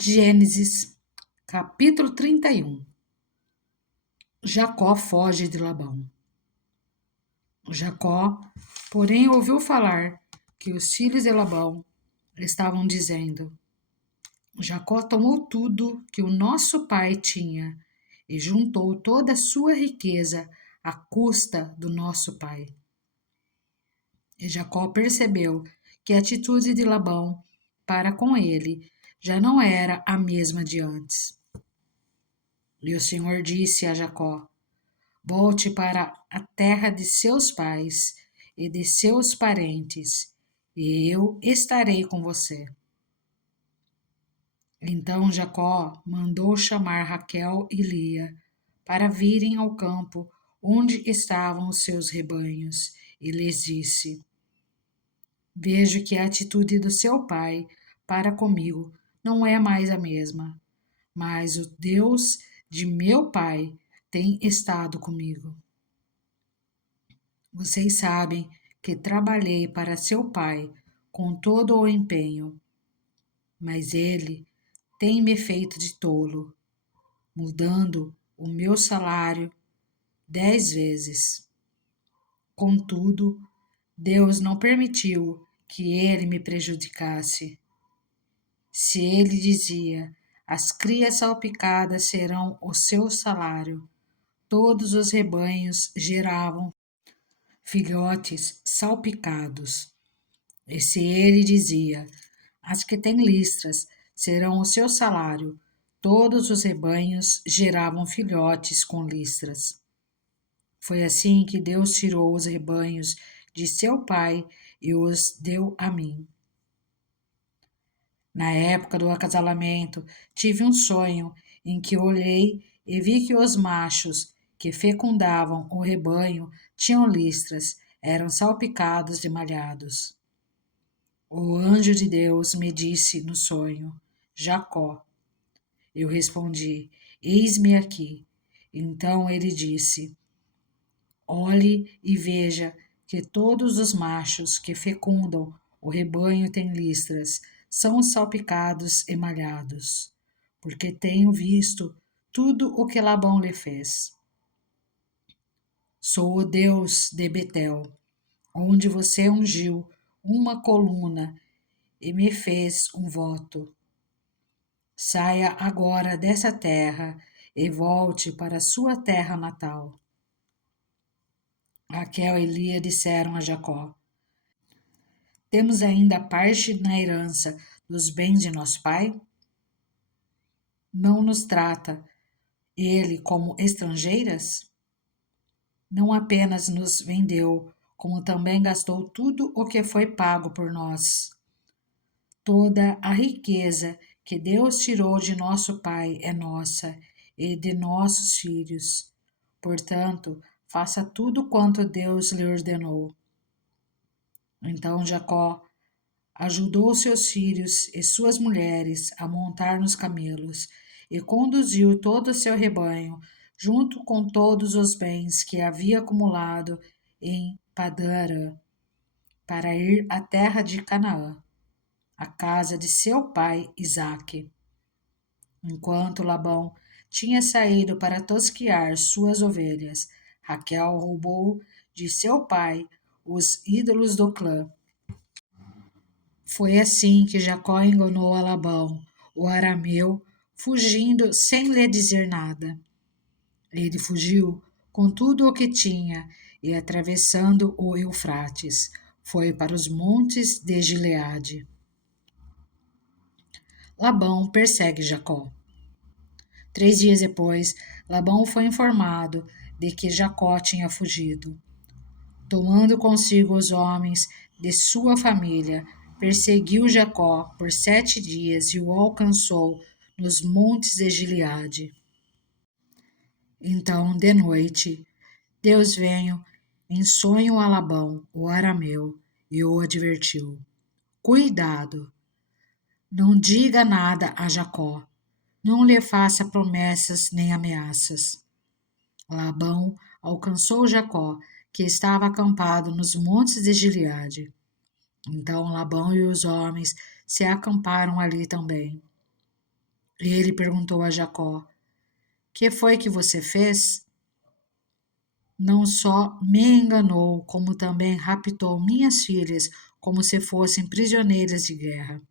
Gênesis, capítulo 31. Jacó foge de Labão. Jacó, porém, ouviu falar que os filhos de Labão estavam dizendo: Jacó tomou tudo que o nosso pai tinha e juntou toda a sua riqueza à custa do nosso pai. E Jacó percebeu que a atitude de Labão para com ele já não era a mesma de antes. E o Senhor disse a Jacó: Volte para a terra de seus pais e de seus parentes, e eu estarei com você. Então Jacó mandou chamar Raquel e Lia para virem ao campo onde estavam os seus rebanhos, e lhes disse: Vejo que a atitude do seu pai para comigo não é mais a mesma, mas o Deus de meu pai tem estado comigo. Vocês sabem que trabalhei para seu pai com todo o empenho, mas ele tem me feito de tolo, mudando o meu salário 10 vezes. Contudo, Deus não permitiu que ele me prejudicasse. Se ele dizia: as crias salpicadas serão o seu salário, todos os rebanhos geravam filhotes salpicados. E se ele dizia: as que têm listras serão o seu salário, todos os rebanhos geravam filhotes com listras. Foi assim que Deus tirou os rebanhos de seu pai e os deu a mim. Na época do acasalamento, tive um sonho em que olhei e vi que os machos que fecundavam o rebanho tinham listras, eram salpicados de malhados. O anjo de Deus me disse no sonho: Jacó. Eu respondi: Eis-me aqui. Então ele disse: Olhe e veja que todos os machos que fecundam o rebanho têm listras, são salpicados e malhados, porque tenho visto tudo o que Labão lhe fez. Sou o Deus de Betel, onde você ungiu uma coluna e me fez um voto. Saia agora dessa terra e volte para sua terra natal. Raquel e Lia disseram a Jacó: Temos ainda parte na herança dos bens de nosso pai? Não nos trata ele como estrangeiras? Não apenas nos vendeu, como também gastou tudo o que foi pago por nós. Toda a riqueza que Deus tirou de nosso pai é nossa e de nossos filhos. Portanto, faça tudo quanto Deus lhe ordenou. Então Jacó ajudou seus filhos e suas mulheres a montar nos camelos e conduziu todo o seu rebanho, junto com todos os bens que havia acumulado em Padã-arã, para ir à terra de Canaã, a casa de seu pai Isaque. Enquanto Labão tinha saído para tosquiar suas ovelhas, Raquel roubou de seu pai os ídolos do clã. Foi assim que Jacó enganou a Labão, o arameu, fugindo sem lhe dizer nada. Ele fugiu com tudo o que tinha e, atravessando o Eufrates, foi para os montes de Gileade. Labão persegue Jacó. 3 dias depois, Labão foi informado de que Jacó tinha fugido. Tomando consigo os homens de sua família, perseguiu Jacó por 7 dias e o alcançou nos montes de Gileade. Então, de noite, Deus veio em sonho a Labão, o arameu, e o advertiu: Cuidado, não diga nada a Jacó, não lhe faça promessas nem ameaças. Labão alcançou Jacó, que estava acampado nos montes de Gileade. Então Labão e os homens se acamparam ali também. E ele perguntou a Jacó: Que foi que você fez? Não só me enganou, como também raptou minhas filhas, como se fossem prisioneiras de guerra.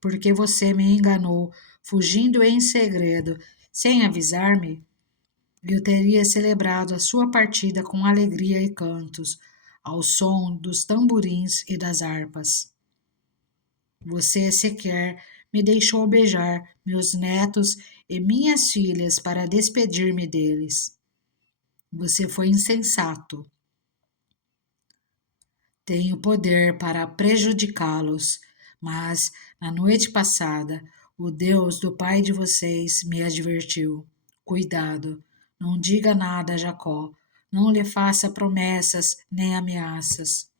Porque você me enganou, fugindo em segredo, sem avisar-me, eu teria celebrado a sua partida com alegria e cantos, ao som dos tamborins e das harpas. Você sequer me deixou beijar meus netos e minhas filhas para despedir-me deles. Você foi insensato. Tenho poder para prejudicá-los, mas na noite passada o Deus do pai de vocês me advertiu: Cuidado, não diga nada a Jacó, não lhe faça promessas nem ameaças.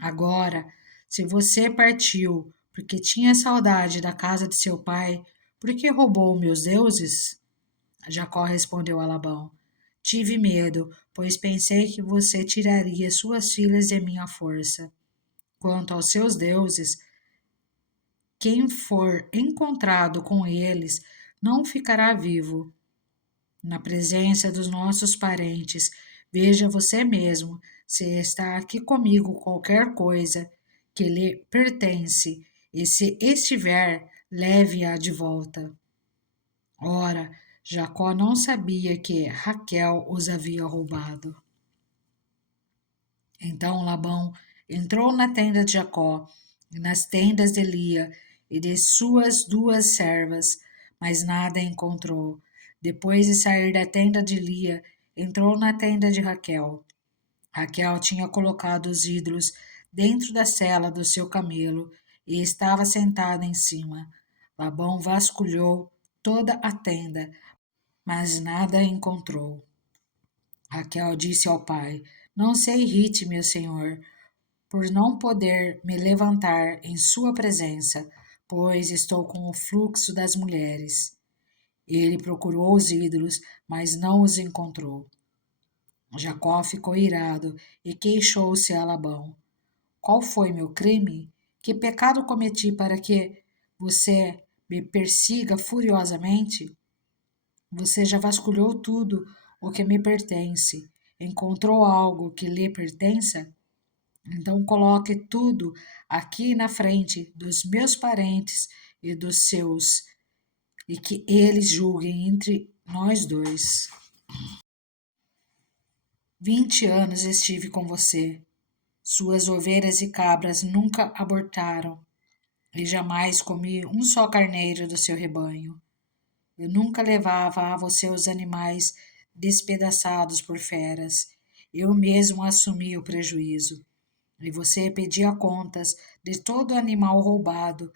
Agora, se você partiu porque tinha saudade da casa de seu pai, por que roubou meus deuses? Jacó respondeu a Labão: Tive medo, pois pensei que você tiraria suas filhas de minha força. Quanto aos seus deuses, quem for encontrado com eles não ficará vivo. Na presença dos nossos parentes, veja você mesmo se está aqui comigo qualquer coisa que lhe pertence, e se estiver, leve-a de volta. Ora, Jacó não sabia que Raquel os havia roubado. Então Labão entrou na tenda de Jacó e nas tendas de Lia e de suas duas servas, mas nada encontrou. Depois de sair da tenda de Lia, entrou na tenda de Raquel. Raquel tinha colocado os ídolos dentro da sela do seu camelo e estava sentada em cima. Labão vasculhou toda a tenda, mas nada encontrou. Raquel disse ao pai: Não se irrite, meu senhor, por não poder me levantar em sua presença, pois estou com o fluxo das mulheres. Ele procurou os ídolos, mas não os encontrou. Jacó ficou irado e queixou-se a Labão: Qual foi meu crime? Que pecado cometi para que você me persiga furiosamente? Você já vasculhou tudo o que me pertence. Encontrou algo que lhe pertença? Então coloque tudo aqui na frente dos meus parentes e dos seus, e que eles julguem entre nós dois. 20 anos estive com você. Suas ovelhas e cabras nunca abortaram, e jamais comi um só carneiro do seu rebanho. Eu nunca levava a você os animais despedaçados por feras. Eu mesmo assumi o prejuízo. E você pedia contas de todo animal roubado,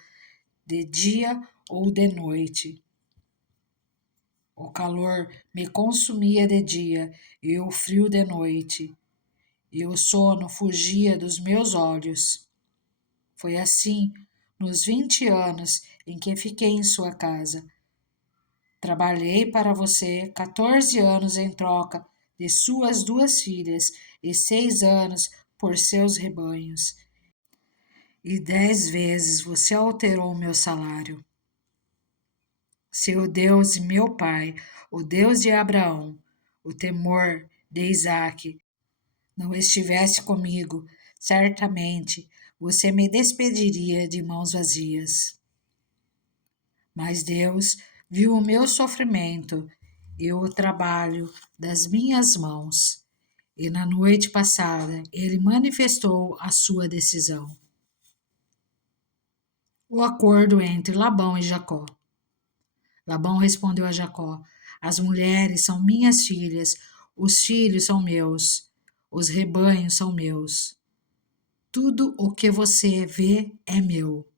de dia ou de noite. O calor me consumia de dia e o frio de noite, e o sono fugia dos meus olhos. Foi assim nos 20 anos em que fiquei em sua casa. Trabalhei para você 14 anos em troca de suas duas filhas e 6 anos por seus rebanhos. E 10 vezes você alterou o meu salário. Se o Deus de meu pai, o Deus de Abraão, o temor de Isaque, não estivesse comigo, certamente você me despediria de mãos vazias. Mas Deus viu o meu sofrimento e o trabalho das minhas mãos, e na noite passada ele manifestou a sua decisão. O acordo entre Labão e Jacó. Labão respondeu a Jacó: As mulheres são minhas filhas, os filhos são meus, os rebanhos são meus. Tudo o que você vê é meu.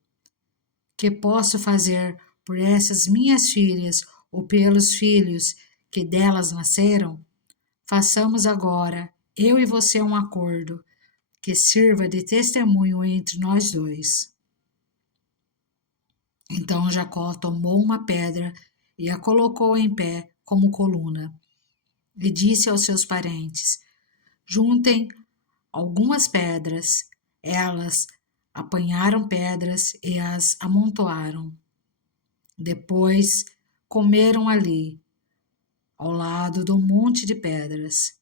Que posso fazer por essas minhas filhas ou pelos filhos que delas nasceram? Façamos agora, eu e você, um acordo que sirva de testemunho entre nós dois. Então Jacó tomou uma pedra e a colocou em pé como coluna, e disse aos seus parentes: Juntem algumas pedras. Elas apanharam pedras e as amontoaram. Depois comeram ali, ao lado do monte de pedras.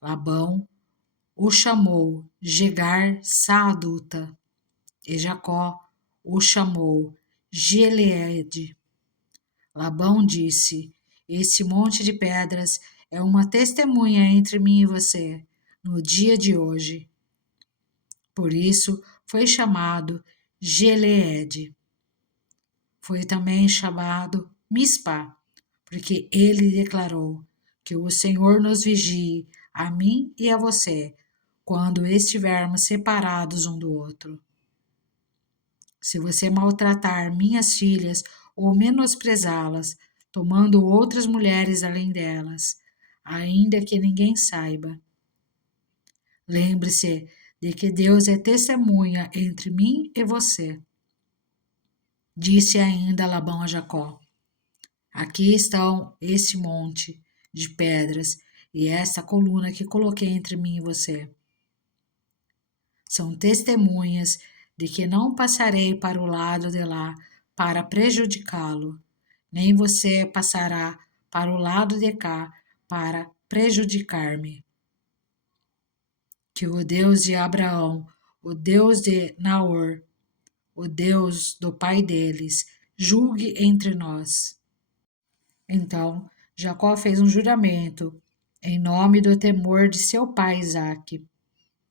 Labão o chamou Jegar Saaduta, e Jacó o chamou Gileade. Labão disse: Esse monte de pedras é uma testemunha entre mim e você no dia de hoje. Por isso foi chamado Gileade. Foi também chamado Mispa, porque ele declarou que o Senhor nos vigie, a mim e a você, quando estivermos separados um do outro. Se você maltratar minhas filhas ou menosprezá-las, tomando outras mulheres além delas, ainda que ninguém saiba. Lembre-se de que Deus é testemunha entre mim e você. Disse ainda Labão a Jacó: Aqui estão esse monte de pedras e esta coluna que coloquei entre mim e você. São testemunhas de que não passarei para o lado de lá para prejudicá-lo, nem você passará para o lado de cá para prejudicar-me. Que o Deus de Abraão, o Deus de Naor, o Deus do pai deles, julgue entre nós. Então Jacó fez um juramento em nome do temor de seu pai Isaque.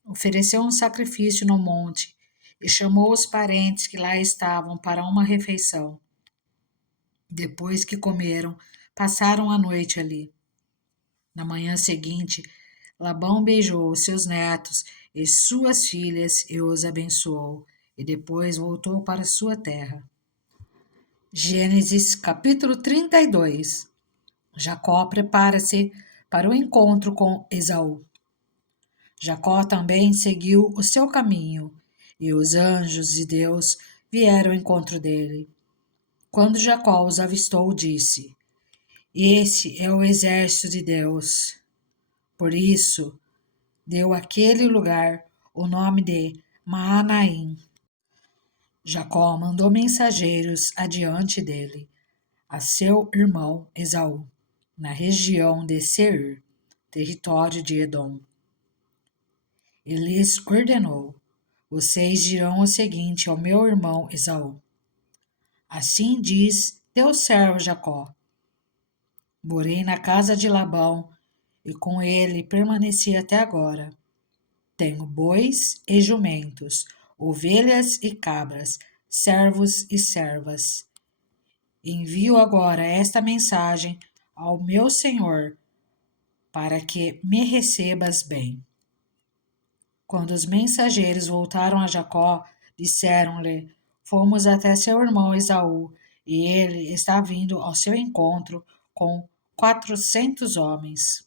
Ofereceu um sacrifício no monte e chamou os parentes que lá estavam para uma refeição. Depois que comeram, passaram a noite ali. Na manhã seguinte, Labão beijou seus netos e suas filhas e os abençoou, e depois voltou para sua terra. Gênesis capítulo 32. Jacó prepara-se para o encontro com Esaú. Jacó também seguiu o seu caminho, e os anjos de Deus vieram ao encontro dele. Quando Jacó os avistou, disse: Esse é o exército de Deus. Por isso, deu àquele lugar o nome de Maanaim. Jacó mandou mensageiros adiante dele, a seu irmão Esaú, na região de Seir, território de Edom. E lhes ordenou: Vocês dirão o seguinte ao meu irmão Esaú: Assim diz teu servo Jacó: Morei na casa de Labão e com ele permaneci até agora. Tenho bois e jumentos, ovelhas e cabras, servos e servas. Envio agora esta mensagem ao meu senhor para que me recebas bem. Quando os mensageiros voltaram a Jacó, disseram-lhe: Fomos até seu irmão Esaú, e ele está vindo ao seu encontro com 400 homens.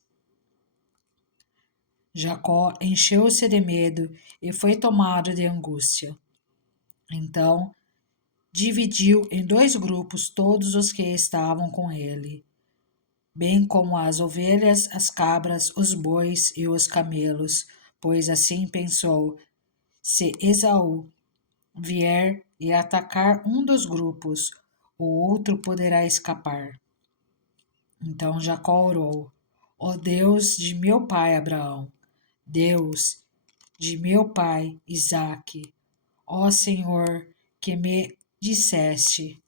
Jacó encheu-se de medo e foi tomado de angústia. Então, dividiu em 2 grupos todos os que estavam com ele, bem como as ovelhas, as cabras, os bois e os camelos, pois assim pensou: se Esaú vier e atacar um dos grupos, o outro poderá escapar. Então Jacó orou: Ó Deus de meu pai Abraão, Deus de meu pai Isaque, ó Senhor, que me disseste: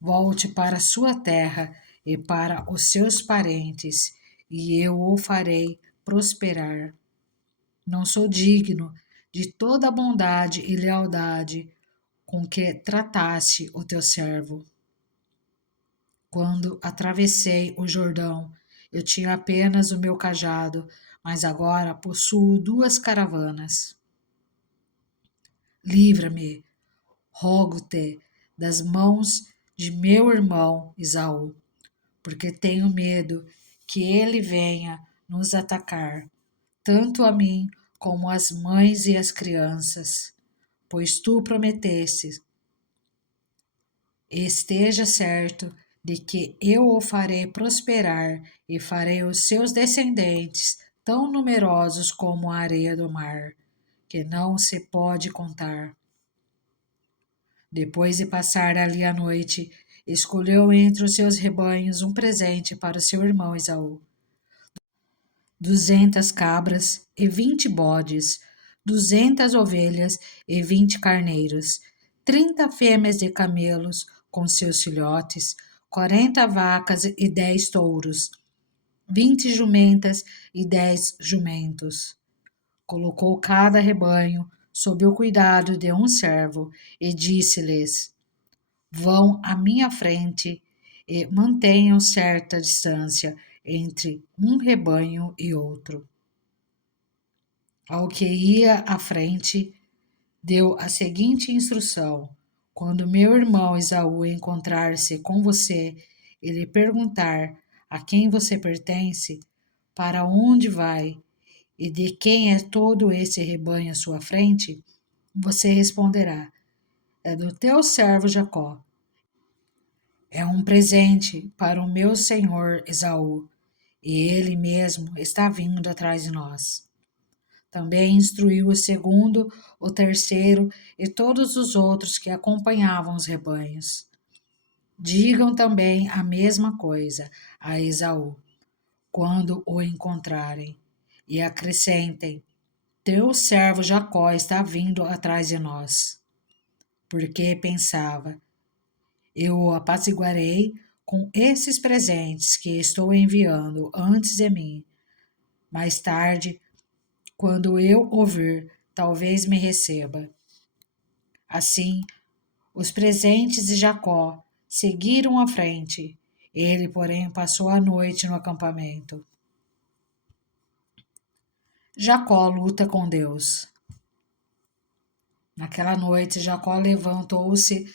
volte para sua terra e para os seus parentes, e eu o farei prosperar. Não sou digno de toda a bondade e lealdade com que trataste o teu servo. Quando atravessei o Jordão, eu tinha apenas o meu cajado, mas agora possuo 2 caravanas. Livra-me, rogo-te, das mãos de meu irmão Esaú, porque tenho medo que ele venha nos atacar, tanto a mim como as mães e as crianças, pois tu prometeste. Esteja certo de que eu o farei prosperar e farei os seus descendentes tão numerosos como a areia do mar, que não se pode contar. Depois de passar ali a noite, escolheu entre os seus rebanhos um presente para o seu irmão Esaú: 200 cabras e 20 bodes, 200 ovelhas e 20 carneiros, 30 fêmeas de camelos com seus filhotes, 40 vacas e 10 touros, 20 jumentas e 10 jumentos. Colocou cada rebanho sob o cuidado de um servo e disse-lhes: vão à minha frente e mantenham certa distância entre um rebanho e outro. Ao que ia à frente, deu a seguinte instrução: quando meu irmão Esaú encontrar-se com você e lhe perguntar a quem você pertence, para onde vai e de quem é todo esse rebanho à sua frente, você responderá: é do teu servo Jacó. É um presente para o meu senhor Esaú, e ele mesmo está vindo atrás de nós. Também instruiu o segundo, o terceiro e todos os outros que acompanhavam os rebanhos. Digam também a mesma coisa a Esaú, quando o encontrarem, e acrescentem: teu servo Jacó está vindo atrás de nós. Porque pensava: eu o apaziguarei com esses presentes que estou enviando antes de mim. Mais tarde, quando eu ouvir, talvez me receba. Assim, os presentes de Jacó seguiram à frente. Ele, porém, passou a noite no acampamento. Jacó luta com Deus. Naquela noite, Jacó levantou-se,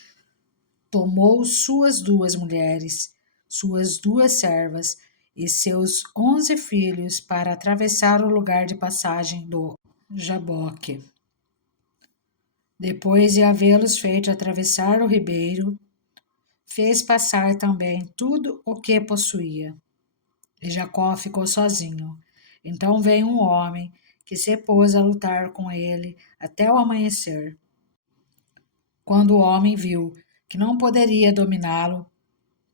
tomou suas 2 mulheres, suas 2 servas e seus 11 filhos para atravessar o lugar de passagem do Jaboque. Depois de havê-los feito atravessar o ribeiro, fez passar também tudo o que possuía. E Jacó ficou sozinho. Então veio um homem que se pôs a lutar com ele até o amanhecer. Quando o homem viu que não poderia dominá-lo,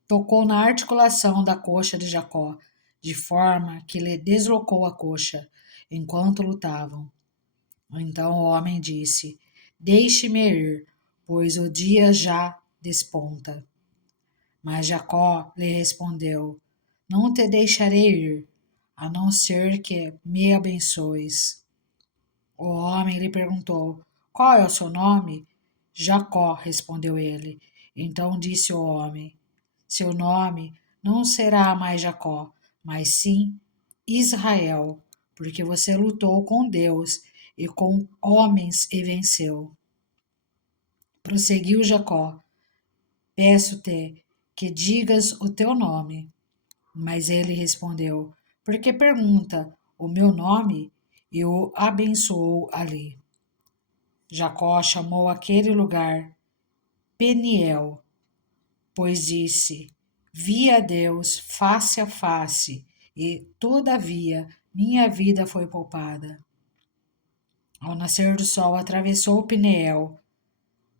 tocou na articulação da coxa de Jacó, de forma que lhe deslocou a coxa, enquanto lutavam. Então o homem disse: deixe-me ir, pois o dia já desponta. Mas Jacó lhe respondeu: não te deixarei ir, a não ser que me abençoes. O homem lhe perguntou: qual é o seu nome? Jacó, respondeu ele. Então disse o homem: seu nome não será mais Jacó, mas sim Israel, porque você lutou com Deus e com homens e venceu. Prosseguiu Jacó: peço-te que digas o teu nome. Mas ele respondeu: por que pergunta o meu nome? E o abençoou ali. Jacó chamou aquele lugar Peniel, pois disse: vi a Deus face a face, e, todavia, minha vida foi poupada. Ao nascer do sol, atravessou Peniel,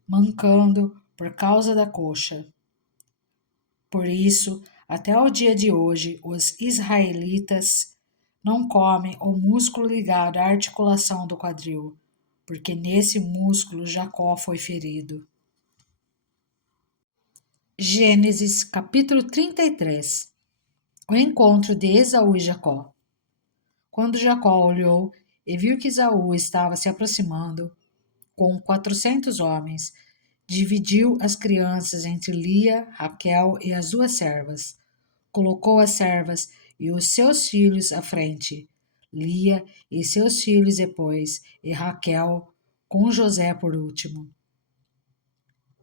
mancando por causa da coxa. Por isso, até o dia de hoje, os israelitas não comem o músculo ligado à articulação do quadril, porque nesse músculo Jacó foi ferido. Gênesis capítulo 33. O encontro de Esaú e Jacó. Quando Jacó olhou e viu que Esaú estava se aproximando com 400 homens, dividiu as crianças entre Lia, Raquel e as 2 servas. Colocou as servas e os seus filhos à frente, Lia e seus filhos depois, e Raquel com José por último.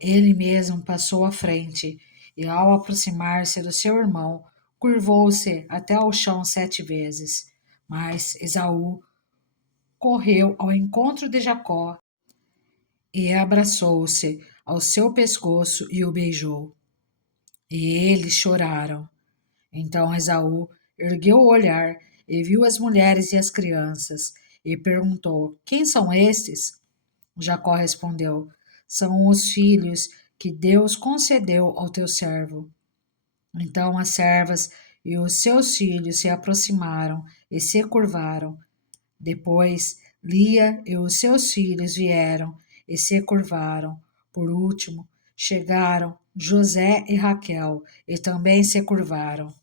Ele mesmo passou à frente e, ao aproximar-se do seu irmão, curvou-se até ao chão 7 vezes. Mas Esaú correu ao encontro de Jacó e abraçou-se ao seu pescoço e o beijou. E eles choraram. Então Esaú ergueu o olhar e viu as mulheres e as crianças e perguntou: quem são estes? Jacó respondeu: são os filhos que Deus concedeu ao teu servo. Então as servas e os seus filhos se aproximaram e se curvaram. Depois Lia e os seus filhos vieram e se curvaram. Por último, chegaram José e Raquel e também se curvaram.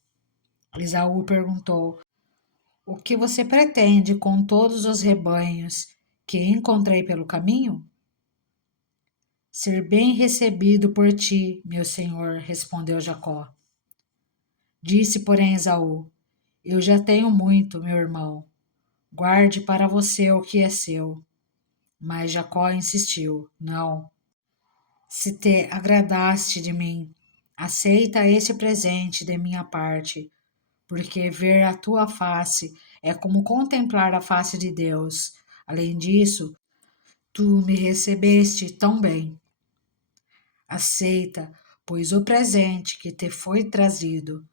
Esaú perguntou: O que você pretende com todos os rebanhos que encontrei pelo caminho? Ser bem recebido por ti, meu senhor, respondeu Jacó. Disse, porém, Esaú: Eu já tenho muito, meu irmão. Guarde para você o que é seu. Mas Jacó insistiu: Não. Se te agradaste de mim, aceita esse presente de minha parte, porque ver a tua face é como contemplar a face de Deus. Além disso, tu me recebeste tão bem. Aceita, pois o presente que te foi trazido,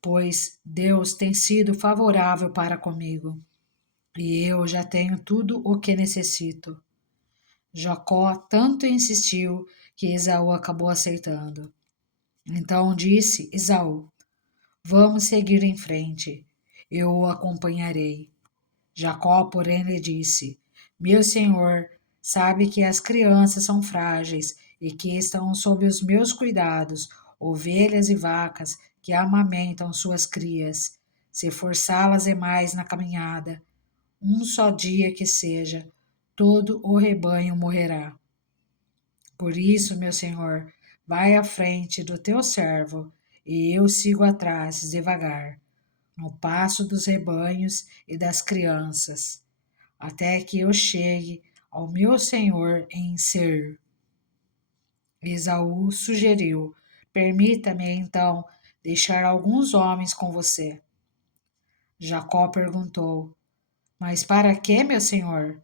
pois Deus tem sido favorável para comigo, e eu já tenho tudo o que necessito. Jacó tanto insistiu que Esaú acabou aceitando. Então disse Esaú: Vamos seguir em frente, eu o acompanharei. Jacó, porém, lhe disse: Meu senhor sabe que as crianças são frágeis e que estão sob os meus cuidados, ovelhas e vacas que amamentam suas crias. Se forçá-las demais na caminhada, um só dia que seja, todo o rebanho morrerá. Por isso, meu senhor, vai à frente do teu servo, e eu sigo atrás devagar, no passo dos rebanhos e das crianças, até que eu chegue ao meu senhor em Seir. Esaú sugeriu: Permita-me então deixar alguns homens com você. Jacó perguntou: Mas para que, meu senhor?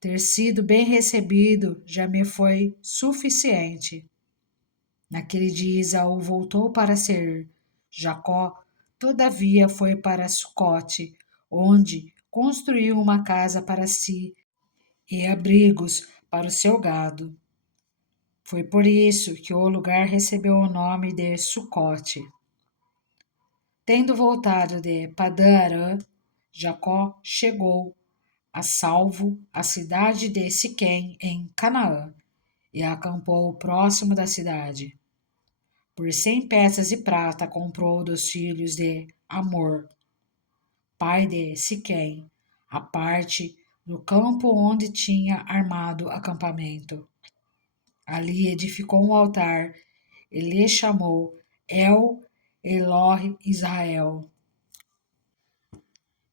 Ter sido bem recebido já me foi suficiente. Naquele dia Esaú voltou para Seir. Jacó, todavia, foi para Sucote, onde construiu uma casa para si e abrigos para o seu gado. Foi por isso que o lugar recebeu o nome de Sucote. Tendo voltado de Padã-Arã, Jacó chegou a salvo à cidade de Siquém, em Canaã, e acampou próximo da cidade. Por 100 peças de prata comprou dos filhos de Amor, pai de Siquém, a parte do campo onde tinha armado acampamento. Ali edificou um altar e lhe chamou El Elohe Israel.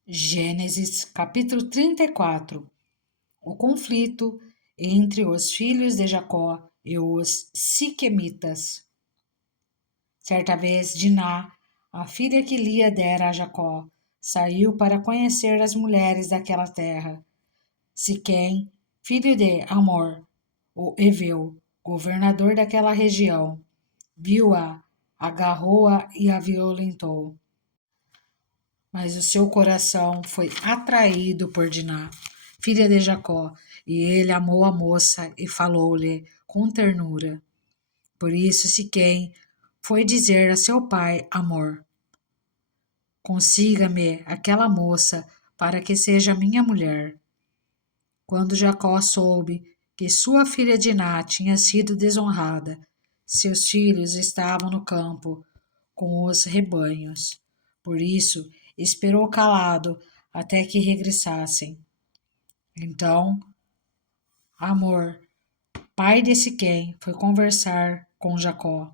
Gênesis capítulo 34. O conflito entre os filhos de Jacó e os siquemitas. Certa vez, Diná, a filha que Lia dera a Jacó, saiu para conhecer as mulheres daquela terra. Siquém, filho de Amor, o Eveu, governador daquela região, viu-a, agarrou-a e a violentou. Mas o seu coração foi atraído por Diná, filha de Jacó, e ele amou a moça e falou-lhe com ternura. Por isso Siquém foi dizer a seu pai Amor: Consiga-me aquela moça para que seja minha mulher. Quando Jacó soube que sua filha Diná tinha sido desonrada, seus filhos estavam no campo com os rebanhos. Por isso, esperou calado até que regressassem. Então, Amor, pai de Siquém, foi conversar com Jacó.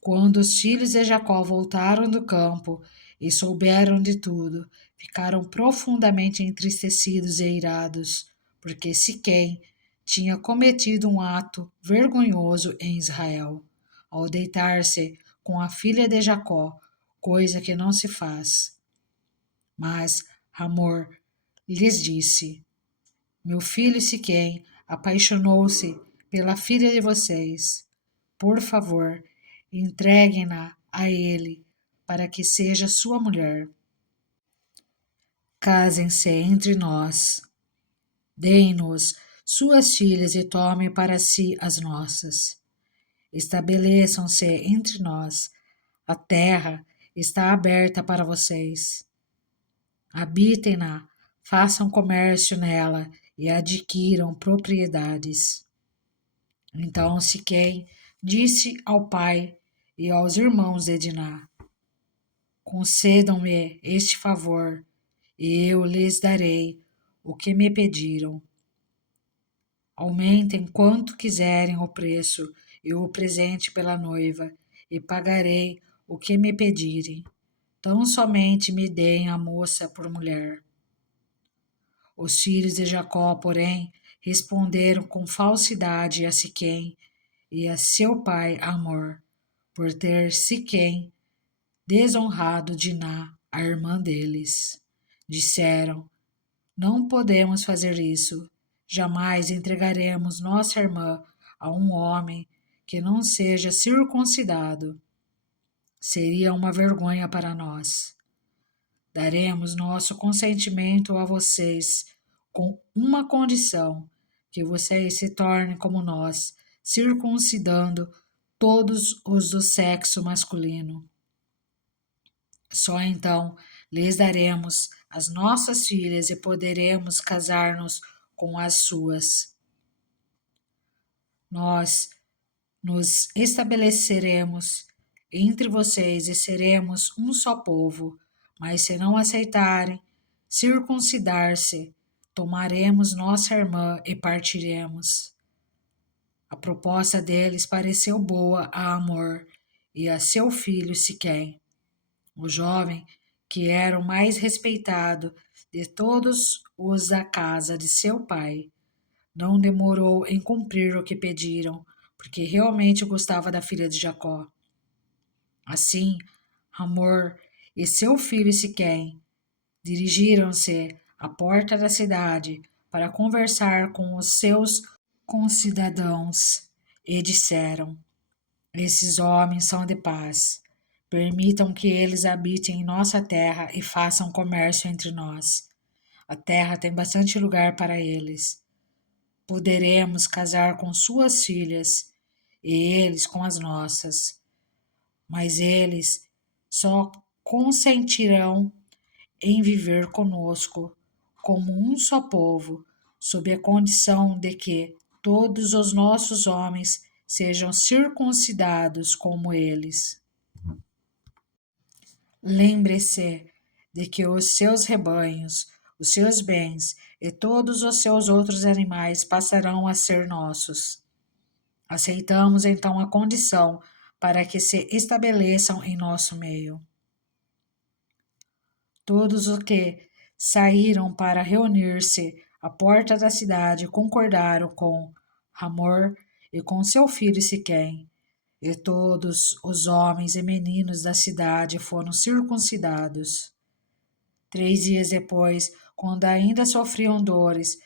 Quando os filhos de Jacó voltaram do campo e souberam de tudo, ficaram profundamente entristecidos e irados, porque Siquém tinha cometido um ato vergonhoso em Israel, ao deitar-se com a filha de Jacó, coisa que não se faz. Mas Hamor lhes disse: Meu filho Siquém apaixonou-se pela filha de vocês. Por favor, entreguem-na a ele, para que seja sua mulher. Casem-se entre nós. Deem-nos suas filhas e tomem para si as nossas. Estabeleçam-se entre nós. A terra está aberta para vocês. Habitem-na, façam comércio nela e adquiram propriedades. Então Siquém disse ao pai e aos irmãos de Diná: concedam-me este favor, e eu lhes darei o que me pediram. Aumentem quanto quiserem o preço e o presente pela noiva, e pagarei o que me pedirem. Tão somente me deem a moça por mulher. Os filhos de Jacó, porém, responderam com falsidade a Siquém e a seu pai Amor, por ter Siquém desonrado Diná, a irmã deles. Disseram: não podemos fazer isso. Jamais entregaremos nossa irmã a um homem que não seja circuncidado. Seria uma vergonha para nós. Daremos nosso consentimento a vocês com uma condição: que vocês se tornem como nós, circuncidando todos os do sexo masculino. Só então lhes daremos as nossas filhas e poderemos casar-nos com as suas. Nós nos estabeleceremos entre vocês e seremos um só povo, mas se não aceitarem circuncidar-se, tomaremos nossa irmã e partiremos. A proposta deles pareceu boa a Amor e a seu filho Siquém. O jovem, que era o mais respeitado de todos os da casa de seu pai, não demorou em cumprir o que pediram, porque realmente gostava da filha de Jacó. Assim, Hamor e seu filho Siquém dirigiram-se à porta da cidade para conversar com os seus concidadãos e disseram: esses homens são de paz. Permitam que eles habitem em nossa terra e façam comércio entre nós. A terra tem bastante lugar para eles. Poderemos casar com suas filhas e eles com as nossas. Mas eles só consentirão em viver conosco como um só povo, sob a condição de que todos os nossos homens sejam circuncidados como eles. Lembre-se de que os seus rebanhos, os seus bens e todos os seus outros animais passarão a ser nossos. Aceitamos então a condição para que se estabeleçam em nosso meio. Todos os que saíram para reunir-se à porta da cidade concordaram com Hamor e com seu filho Siquém, e todos os homens e meninos da cidade foram circuncidados. 3 dias depois, quando ainda sofriam dores,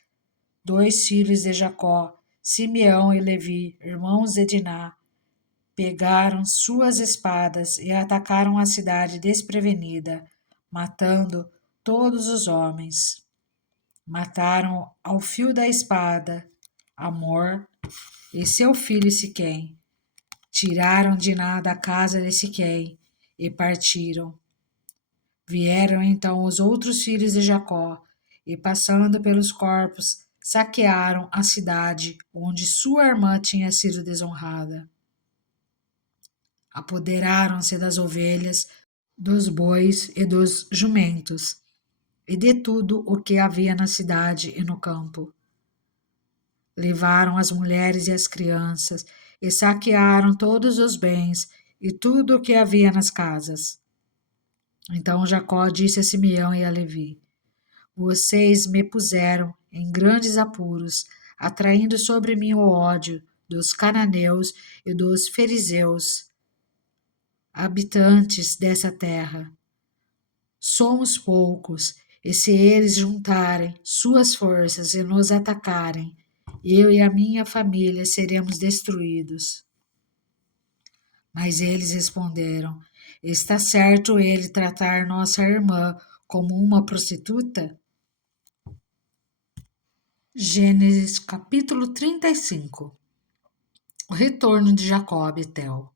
2 filhos de Jacó, Simeão e Levi, irmãos de Diná, pegaram suas espadas e atacaram a cidade desprevenida, matando todos os homens. Mataram ao fio da espada Amor e seu filho Siquém. Tiraram Diná da casa de Siquém e partiram. Vieram então os outros filhos de Jacó e, passando pelos corpos, saquearam a cidade onde sua irmã tinha sido desonrada. Apoderaram-se das ovelhas, dos bois e dos jumentos, e de tudo o que havia na cidade e no campo. Levaram as mulheres e as crianças, e saquearam todos os bens e tudo o que havia nas casas. Então Jacó disse a Simeão e a Levi: vocês me puseram em grandes apuros, atraindo sobre mim o ódio dos cananeus e dos fariseus, habitantes dessa terra. Somos poucos, e se eles juntarem suas forças e nos atacarem, eu e a minha família seremos destruídos. Mas eles responderam: está certo ele tratar nossa irmã como uma prostituta? Gênesis capítulo 35. O retorno de Jacó a Betel.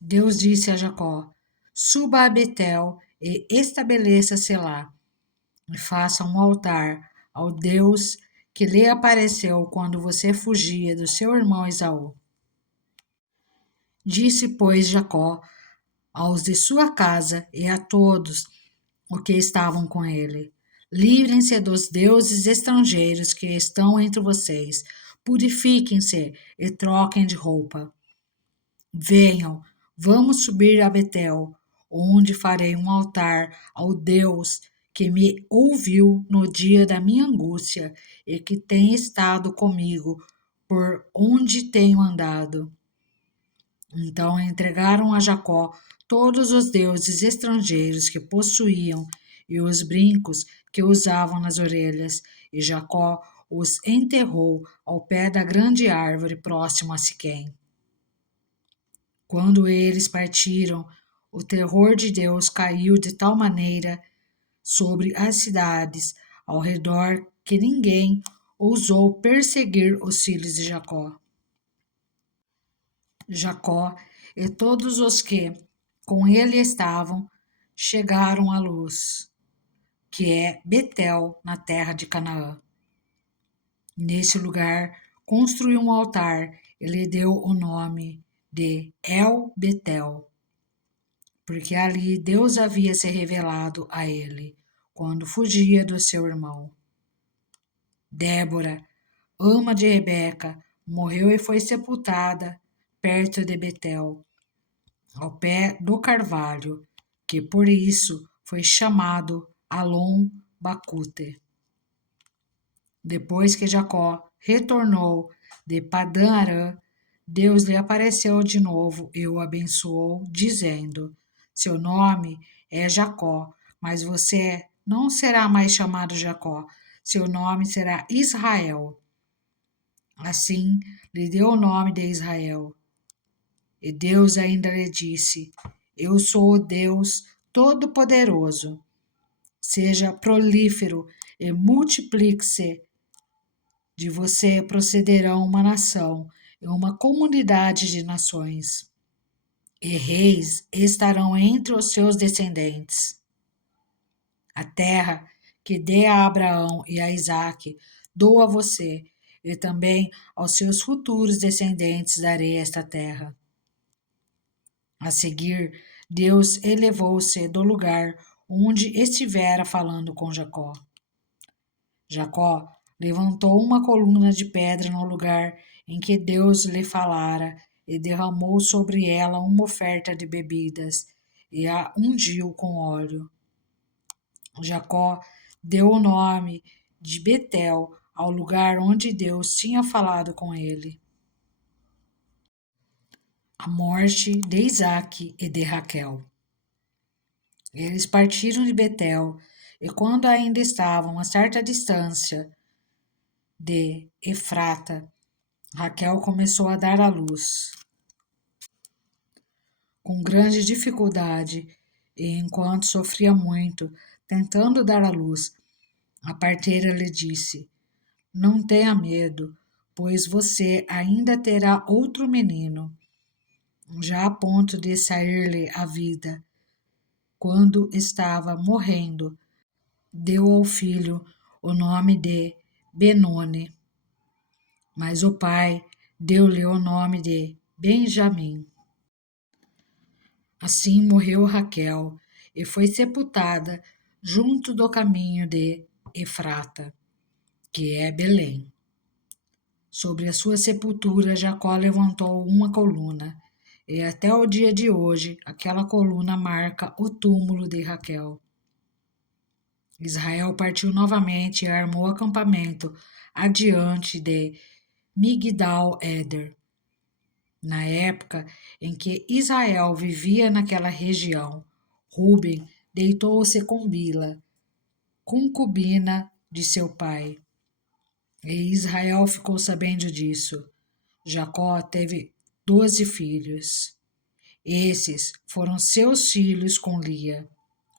Deus disse a Jacó: suba a Betel e estabeleça-se lá, e faça um altar ao Deus que lhe apareceu quando você fugia do seu irmão Esaú. Disse, pois, Jacó aos de sua casa e a todos os que estavam com ele: livrem-se dos deuses estrangeiros que estão entre vocês, purifiquem-se e troquem de roupa. Venham, vamos subir a Betel, onde farei um altar ao Deus que me ouviu no dia da minha angústia e que tem estado comigo por onde tenho andado. Então entregaram a Jacó todos os deuses estrangeiros que possuíam e os brincos que usavam nas orelhas, e Jacó os enterrou ao pé da grande árvore próximo a Siquém. Quando eles partiram, o terror de Deus caiu de tal maneira sobre as cidades ao redor que ninguém ousou perseguir os filhos de Jacó. Jacó e todos os que com ele estavam chegaram à luz, que é Betel, na terra de Canaã. Nesse lugar construiu um altar e lhe deu o nome de El Betel, porque ali Deus havia se revelado a ele quando fugia do seu irmão. Débora, ama de Rebeca, morreu e foi sepultada perto de Betel, ao pé do carvalho, que por isso foi chamado Alon Bacute. Depois que Jacó retornou de Padã Arã, Deus lhe apareceu de novo e o abençoou, dizendo: seu nome é Jacó, mas você não será mais chamado Jacó, seu nome será Israel. Assim lhe deu o nome de Israel. E Deus ainda lhe disse: eu sou o Deus Todo-Poderoso. Seja prolífero e multiplique-se. De você procederão uma nação e uma comunidade de nações, e reis estarão entre os seus descendentes. A terra que dê a Abraão e a Isaque dou a você, e também aos seus futuros descendentes darei esta terra. A seguir, Deus elevou-se do lugar onde estivera falando com Jacó. Jacó levantou uma coluna de pedra no lugar em que Deus lhe falara e derramou sobre ela uma oferta de bebidas e a ungiu com óleo. Jacó deu o nome de Betel ao lugar onde Deus tinha falado com ele. A morte de Isaque e de Raquel. Eles partiram de Betel, e quando ainda estavam a certa distância de Efrata, Raquel começou a dar à luz. Com grande dificuldade, e enquanto sofria muito, tentando dar à luz, a parteira lhe disse: não tenha medo, pois você ainda terá outro menino, já a ponto de sair-lhe a vida. Quando estava morrendo, deu ao filho o nome de Benoni, mas o pai deu-lhe o nome de Benjamim. Assim morreu Raquel e foi sepultada junto do caminho de Efrata, que é Belém. Sobre a sua sepultura, Jacó levantou uma coluna, e até o dia de hoje aquela coluna marca o túmulo de Raquel. Israel partiu novamente e armou acampamento adiante de Migdal-Eder. Na época em que Israel vivia naquela região, Ruben deitou-se com Bila, concubina de seu pai. E Israel ficou sabendo disso. Jacó teve 12 filhos. Esses foram seus filhos com Lia: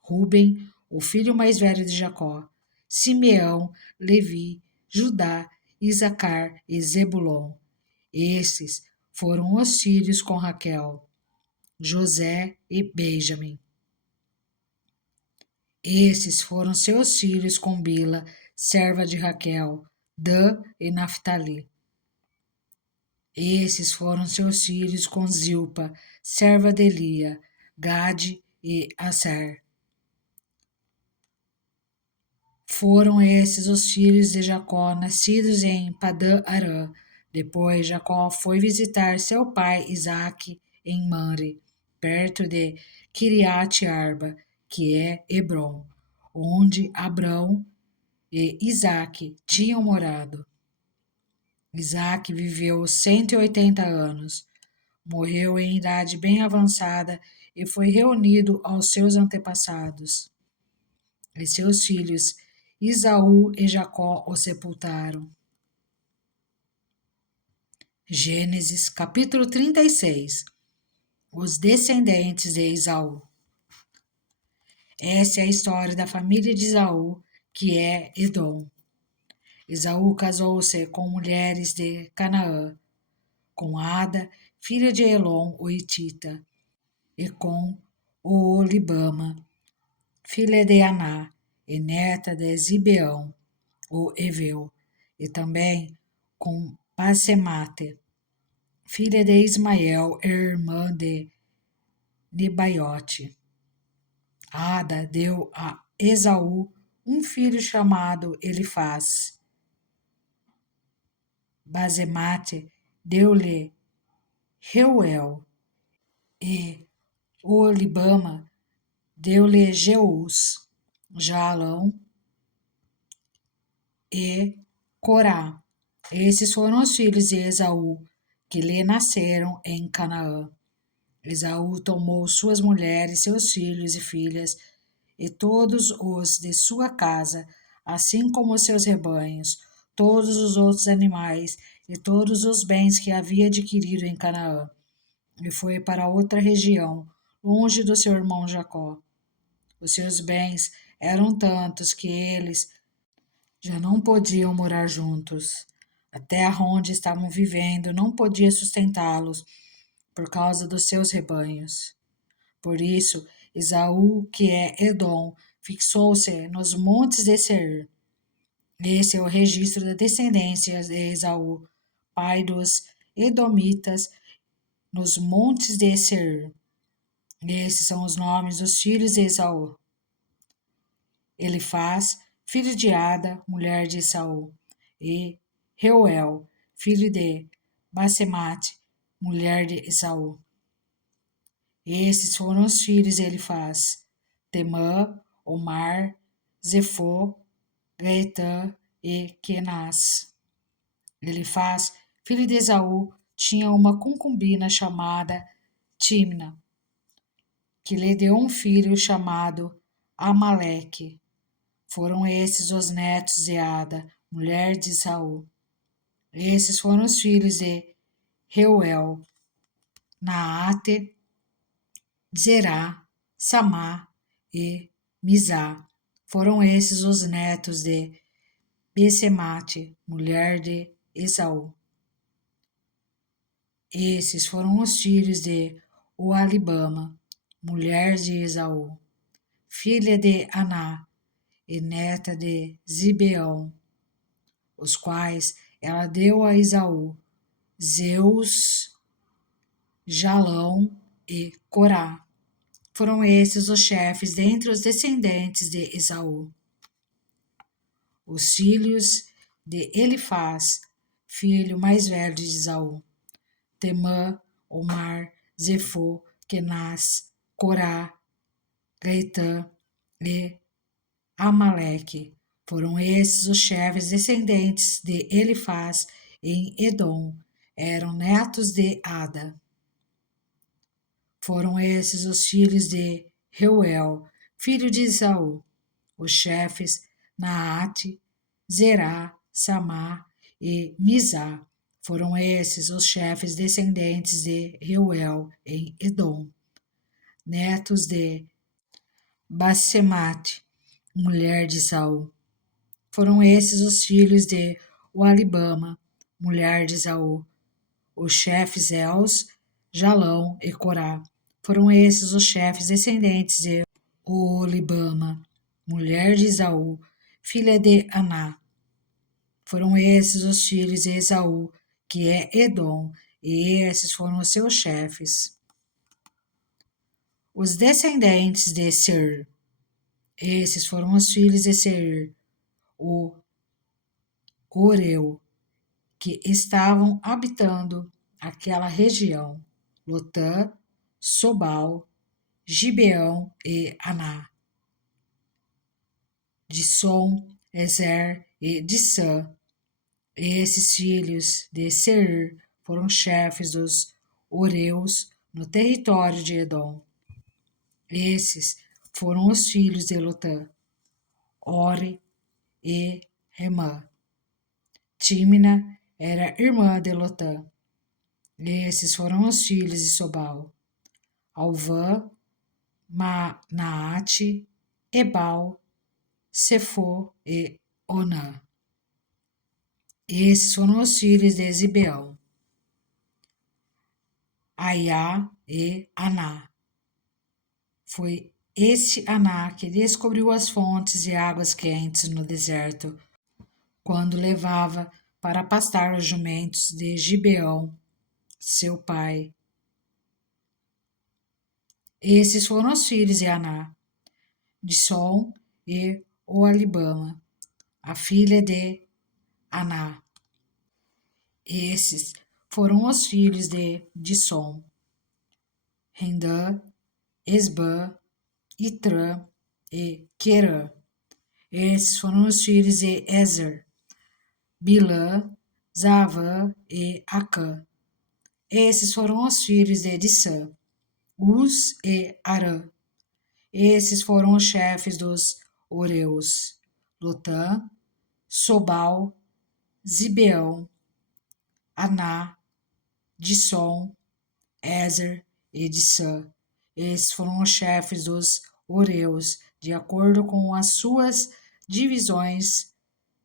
Ruben, o filho mais velho de Jacó, Simeão, Levi, Judá Isacar e Zebulon. Esses foram os filhos com Raquel, José e Benjamim. Esses foram seus filhos com Bila, serva de Raquel, Dan e Naphtali. Esses foram seus filhos com Zilpa, serva de Lia, Gade e Aser. Foram esses os filhos de Jacó, nascidos em Padã Arã. Depois Jacó foi visitar seu pai Isaque em Manre, perto de Kiriat Arba, que é Hebrom, onde Abrão e Isaque tinham morado. Isaque viveu 180 anos, morreu em idade bem avançada e foi reunido aos seus antepassados. E seus filhos Esaú e Jacó o sepultaram. Gênesis capítulo 36. Os descendentes de Esaú. Essa é a história da família de Esaú, que é Edom. Esaú casou-se com mulheres de Canaã, com Ada, filha de Elon, o Hitita, e com Oolibama, filha de Aná, e neta de Zibeão, o Eveu, e também com Basemate, filha de Ismael, irmã de Nebaiote. Ada deu a Esaú um filho chamado Elifaz. Basemate deu-lhe Reuel, e Oolibama deu-lhe Jeús, Jalão e Corá. Esses foram os filhos de Esaú, que lhe nasceram em Canaã. Esaú tomou suas mulheres, seus filhos e filhas, e todos os de sua casa, assim como os seus rebanhos, todos os outros animais e todos os bens que havia adquirido em Canaã, e foi para outra região, longe do seu irmão Jacó. Os seus bens eram tantos que eles já não podiam morar juntos. A terra onde estavam vivendo não podia sustentá-los por causa dos seus rebanhos. Por isso, Esaú, que é Edom, fixou-se nos montes de Seir. Esse é o registro da descendência de Esaú, pai dos Edomitas, nos montes de Seir. Esses são os nomes dos filhos de Esaú. Elifaz, filho de Ada, mulher de Esaú, e Reuel, filho de Basemate, mulher de Esaú. Esses foram os filhos de Elifaz: Temã, Omar, Zefô, Gaetã e Kenaz. Elifaz, filho de Esaú, tinha uma concubina chamada Timna, que lhe deu um filho chamado Amaleque. Foram esses os netos de Ada, mulher de Esaú. Esses foram os filhos de Reuel: Naate, Zerá, Samá e Mizá. Foram esses os netos de Besemate, mulher de Esaú. Esses foram os filhos de Oalibama, mulher de Esaú, filha de Aná e neta de Zibeão, os quais ela deu a Esaú: Zeus, Jalão e Corá. Foram esses os chefes dentre os descendentes de Esaú. Os filhos de Elifaz, filho mais velho de Esaú: Temã, Omar, Zefô, Kenaz, Corá, Gaetã e Amaleque. Foram esses os chefes descendentes de Elifaz em Edom. Eram netos de Ada. Foram esses os filhos de Reuel, filho de Esaú, os chefes Naate, Zerá, Samá e Mizá. Foram esses os chefes descendentes de Reuel em Edom, netos de Basemate, mulher de Saul. Foram esses os filhos de Oalibama, mulher de Esaú, os chefes Els, Jalão e Corá. Foram esses os chefes descendentes de Oolibama, mulher de Esaú, filha de Aná. Foram esses os filhos de Esaú, que é Edom, e esses foram os seus chefes. Os descendentes de Seir. Esses foram os filhos de Seir, o Oreu, que estavam habitando aquela região, Lotã, Sobal, Gibeão e Aná. Dissom, Ezer e Dissã. Esses filhos de Seir foram chefes dos Oreus no território de Edom. Esses foram os filhos de Lotã, Ore e Remã. Tímina era irmã de Lotã. Esses foram os filhos de Sobal, Alvã, Manaate, Ebal, Sefo e Onã. Esses foram os filhos de Zibeão, Aiá e Aná. Foi este Aná que descobriu as fontes de águas quentes no deserto, quando levava para pastar os jumentos de Gibeão, seu pai. Esses foram os filhos de Aná, Dissom e Oalibama, a filha de Aná. Esses foram os filhos de Dissom, Rendã, Esbã, Itrã e Querã. Esses foram os filhos de Ezer, Bilã, Zavã e Acã. Esses foram os filhos de Dissã, Uz e Arã. Esses foram os chefes dos Oreus, Lotã, Sobal, Zibeão, Aná, Dissom, Ezer e Dissã. Esses foram os chefes dos Oreus, de acordo com as suas divisões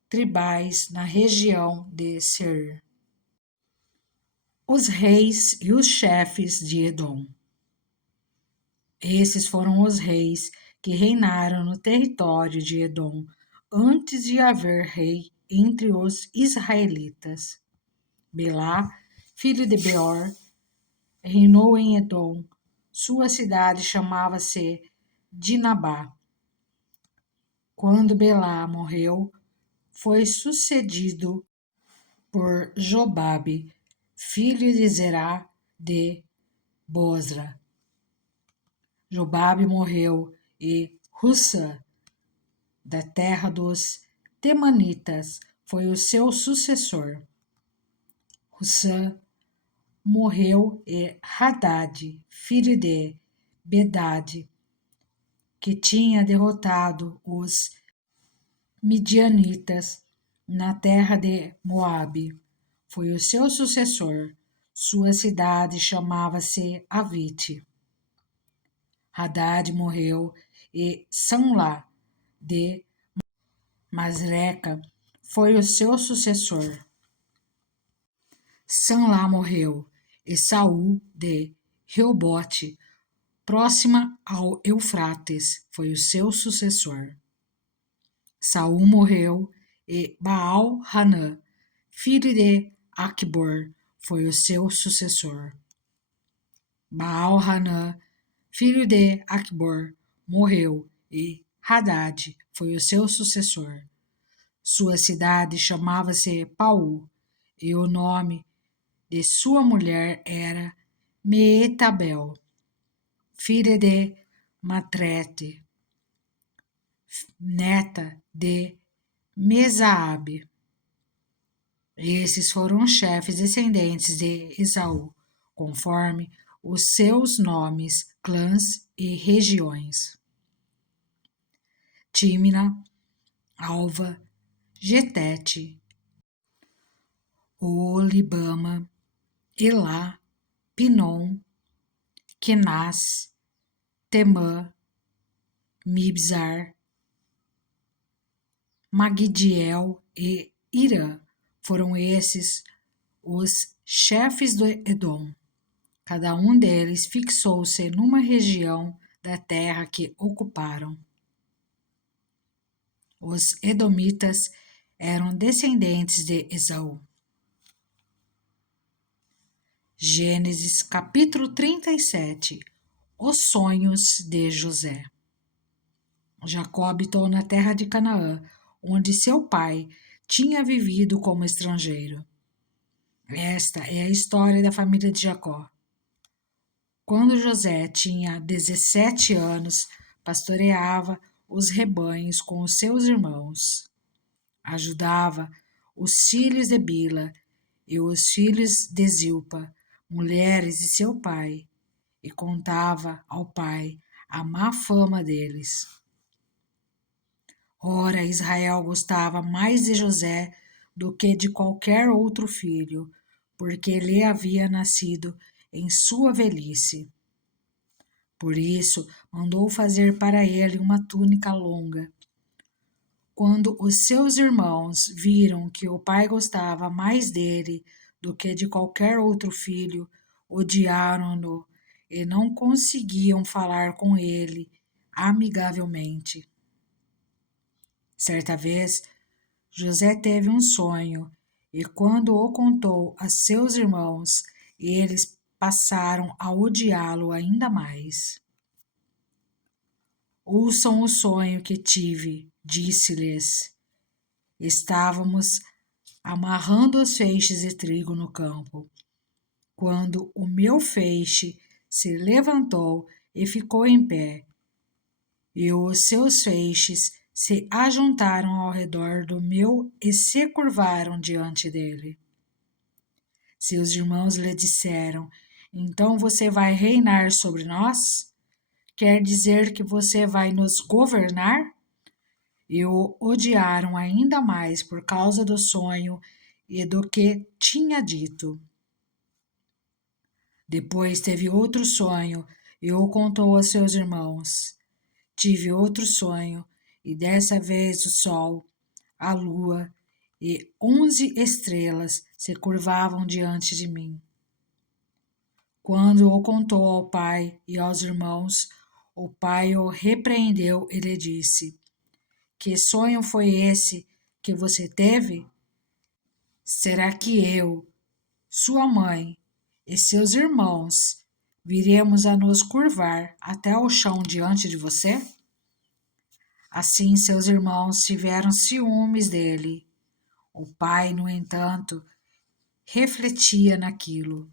tribais na região de Seir. Os reis e os chefes de Edom. Esses foram os reis que reinaram no território de Edom antes de haver rei entre os israelitas. Belá, filho de Beor, reinou em Edom. Sua cidade chamava-se Dinabá. Quando Belá morreu, foi sucedido por Jobabe, filho de Zerá de Bosra. Jobabe morreu e Hussã, da terra dos Temanitas, foi o seu sucessor. Hussã morreu e Hadad, filho de Bedade, que tinha derrotado os midianitas na terra de Moabe, foi o seu sucessor. Sua cidade chamava-se Avite. Hadad morreu e Sanlá de Masreca foi o seu sucessor. Sanlá morreu e Saul de Reobote, próxima ao Eufrates, foi o seu sucessor. Saul morreu e Baal-Hanã, filho de Acbor, foi o seu sucessor. Baal-Hanã, filho de Acbor, morreu e Hadad foi o seu sucessor. Sua cidade chamava-se Paú e o nome de sua mulher era Meetabel, filha de Matrete, neta de Mesaabe. Esses foram os chefes descendentes de Esaú, conforme os seus nomes, clãs e regiões: Tímina, Alva, Getete, Oolibama, Elá, Pinom, Kenaz, Temã, Mibzar, Magdiel e Irã, Foram esses os chefes do Edom. Cada um deles fixou-se numa região da terra que ocuparam. Os edomitas eram descendentes de Esaú. Gênesis capítulo 37. Os sonhos de José. Jacó habitou na terra de Canaã, onde seu pai tinha vivido como estrangeiro. Esta é a história da família de Jacó. Quando José tinha 17 anos, pastoreava os rebanhos com os seus irmãos. Ajudava os filhos de Bila e os filhos de Zilpa, mulheres de seu pai, e contava ao pai a má fama deles. Ora, Israel gostava mais de José do que de qualquer outro filho, porque ele havia nascido em sua velhice. Por isso, mandou fazer para ele uma túnica longa. Quando os seus irmãos viram que o pai gostava mais dele do que de qualquer outro filho, odiaram-no e não conseguiam falar com ele amigavelmente. Certa vez, José teve um sonho e, quando o contou a seus irmãos, eles passaram a odiá-lo ainda mais. Ouçam o sonho que tive, disse-lhes. Estávamos amarrando os feixes de trigo no campo, quando o meu feixe se levantou e ficou em pé, e os seus feixes se ajuntaram ao redor do meu e se curvaram diante dele. Seus irmãos lhe disseram: então você vai reinar sobre nós? Quer dizer que você vai nos governar? E o odiaram ainda mais por causa do sonho e do que tinha dito. Depois teve outro sonho e o contou a seus irmãos. Tive outro sonho, e dessa vez o sol, a lua e 11 estrelas se curvavam diante de mim. Quando o contou ao pai e aos irmãos, o pai o repreendeu e lhe disse: que sonho foi esse que você teve? Será que eu, sua mãe e seus irmãos viremos a nos curvar até o chão diante de você? Assim seus irmãos tiveram ciúmes dele. O pai, no entanto, refletia naquilo.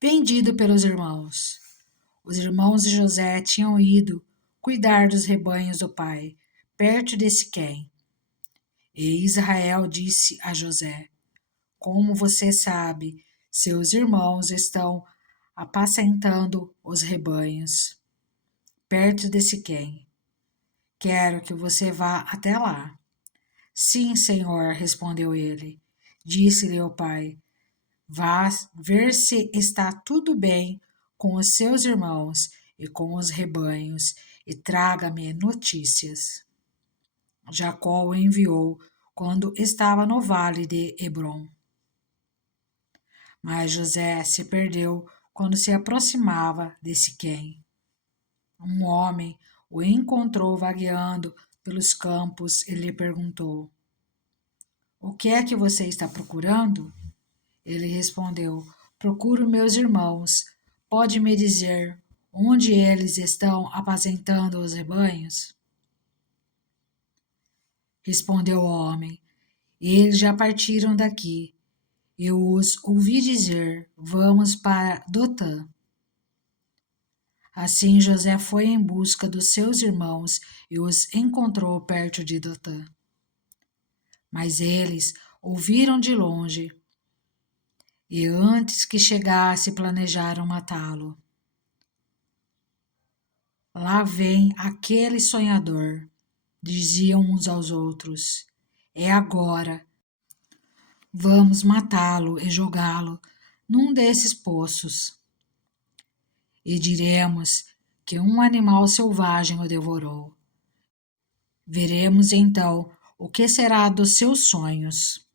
Vendido pelos irmãos. Os irmãos de José tinham ido cuidar dos rebanhos do pai, perto de Siquém. E Israel disse a José: como você sabe, seus irmãos estão apacentando os rebanhos, perto de Siquém. Quero que você vá até lá. Sim, senhor, respondeu ele. Disse-lhe o pai: vá ver se está tudo bem com os seus irmãos e com os rebanhos, e traga-me notícias. Jacó o enviou quando estava no vale de Hebrom. Mas José se perdeu quando se aproximava de Siquém. Um homem o encontrou vagueando pelos campos e lhe perguntou: o que é que você está procurando? Ele respondeu: procuro meus irmãos. Pode me dizer onde eles estão apacentando os rebanhos? Respondeu o homem: eles já partiram daqui. Eu os ouvi dizer: vamos para Dotã. Assim José foi em busca dos seus irmãos e os encontrou perto de Dotã. Mas eles ouviram de longe, e antes que chegasse planejaram matá-lo. Lá vem aquele sonhador, diziam uns aos outros. É agora. Vamos matá-lo e jogá-lo num desses poços. E diremos que um animal selvagem o devorou. Veremos então o que será dos seus sonhos?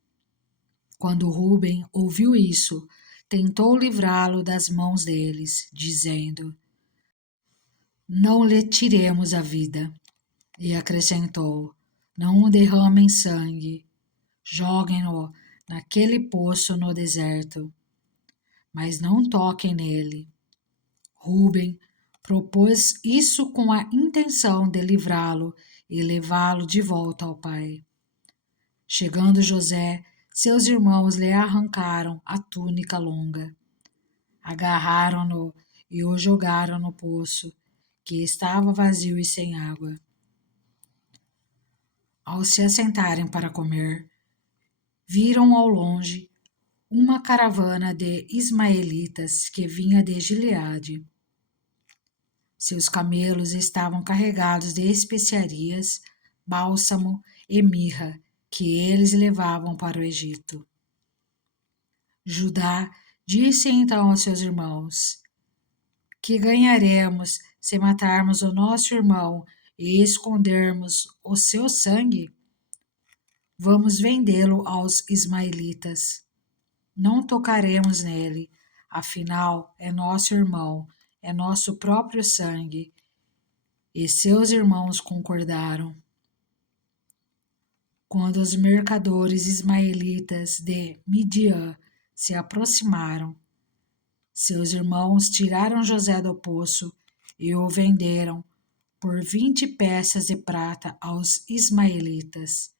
Quando Rúben ouviu isso, tentou livrá-lo das mãos deles, dizendo: Não lhe tiremos a vida. E acrescentou: Não o derramem sangue, joguem-no naquele poço no deserto, mas não toquem nele. Rúben propôs isso com a intenção de livrá-lo e levá-lo de volta ao pai. Chegando José, seus irmãos lhe arrancaram a túnica longa, agarraram-no e o jogaram no poço, que estava vazio e sem água. Ao se assentarem para comer, viram ao longe uma caravana de ismaelitas que vinha de Gileade. Seus camelos estavam carregados de especiarias, bálsamo e mirra, que eles levavam para o Egito. Judá disse então aos seus irmãos: Que ganharemos se matarmos o nosso irmão e escondermos o seu sangue? Vamos vendê-lo aos ismaelitas. Não tocaremos nele, afinal é nosso irmão, é nosso próprio sangue. E seus irmãos concordaram. Quando os mercadores ismaelitas de Midian se aproximaram, seus irmãos tiraram José do poço e o venderam por 20 peças de prata aos ismaelitas,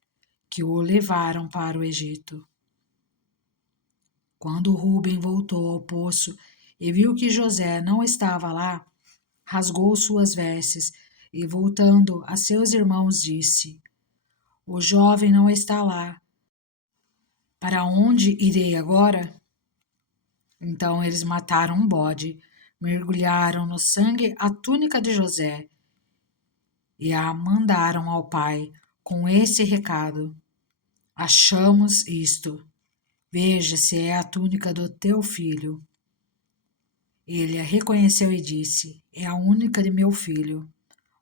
que o levaram para o Egito. Quando Rúben voltou ao poço e viu que José não estava lá, rasgou suas vestes e, voltando a seus irmãos, disse: O jovem não está lá. Para onde irei agora? Então eles mataram um bode, mergulharam no sangue a túnica de José e a mandaram ao pai com esse recado: Achamos isto. Veja se é a túnica do teu filho. Ele a reconheceu e disse: É a única de meu filho.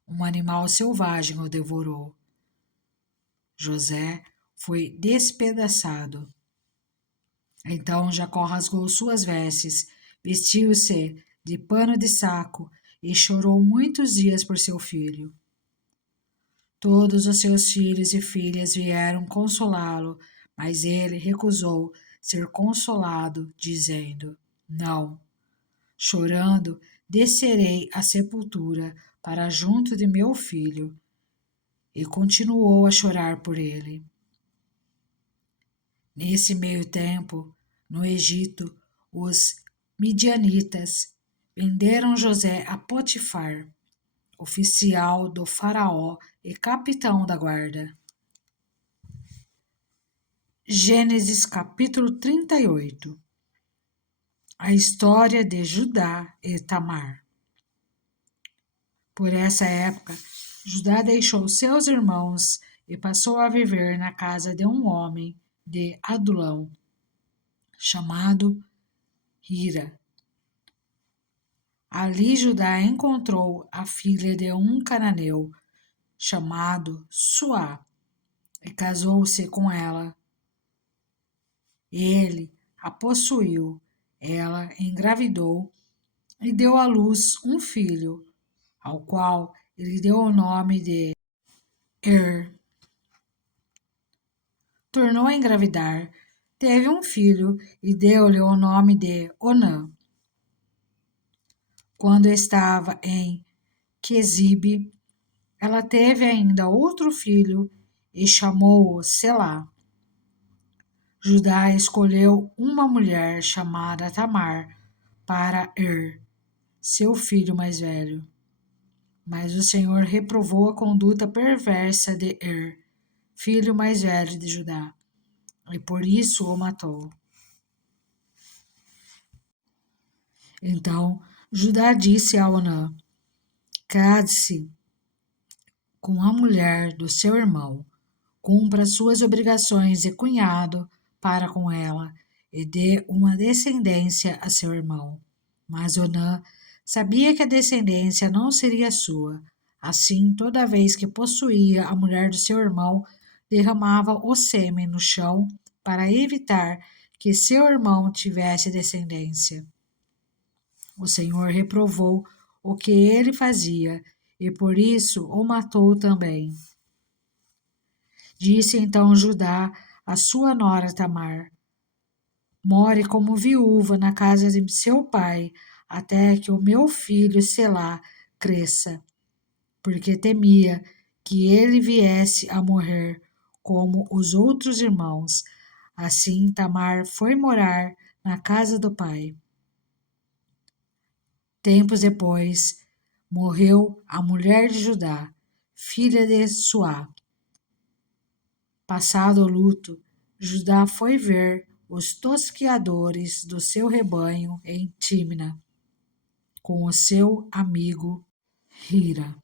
Um animal selvagem o devorou. José foi despedaçado. Então Jacó rasgou suas vestes, vestiu-se de pano de saco e chorou muitos dias por seu filho. Todos os seus filhos e filhas vieram consolá-lo, mas ele recusou ser consolado, dizendo: Não. Chorando, descerei à sepultura para junto de meu filho. E continuou a chorar por ele. Nesse meio tempo, no Egito, os midianitas venderam José a Potifar, oficial do faraó e capitão da guarda. Gênesis capítulo 38. A história de Judá e Tamar. Por essa época, Judá deixou seus irmãos e passou a viver na casa de um homem de Adulão, chamado Hira. Ali Judá encontrou a filha de um cananeu, chamado Suá, e casou-se com ela. Ele a possuiu, ela engravidou e deu à luz um filho, ao qual ele deu o nome de Tornou a engravidar, teve um filho e deu-lhe o nome de Onã. Quando estava em Quezibe, ela teve ainda outro filho e chamou-o Selá. Judá escolheu uma mulher chamada Tamar para seu filho mais velho. Mas o Senhor reprovou a conduta perversa de filho mais velho de Judá, e por isso o matou. Então Judá disse a Onã: Case-se com a mulher do seu irmão, cumpra suas obrigações de cunhado para com ela e dê uma descendência a seu irmão. Mas Onã sabia que a descendência não seria sua. Assim, toda vez que possuía a mulher do seu irmão, derramava o sêmen no chão para evitar que seu irmão tivesse descendência. O Senhor reprovou o que ele fazia e por isso o matou também. Disse então Judá à sua nora Tamar: more como viúva na casa de seu pai, até que o meu filho Selá cresça, porque temia que ele viesse a morrer como os outros irmãos. Assim Tamar foi morar na casa do pai. Tempos depois, morreu a mulher de Judá, filha de Suá. Passado o luto, Judá foi ver os tosqueadores do seu rebanho em Tímina, com o seu amigo Hira,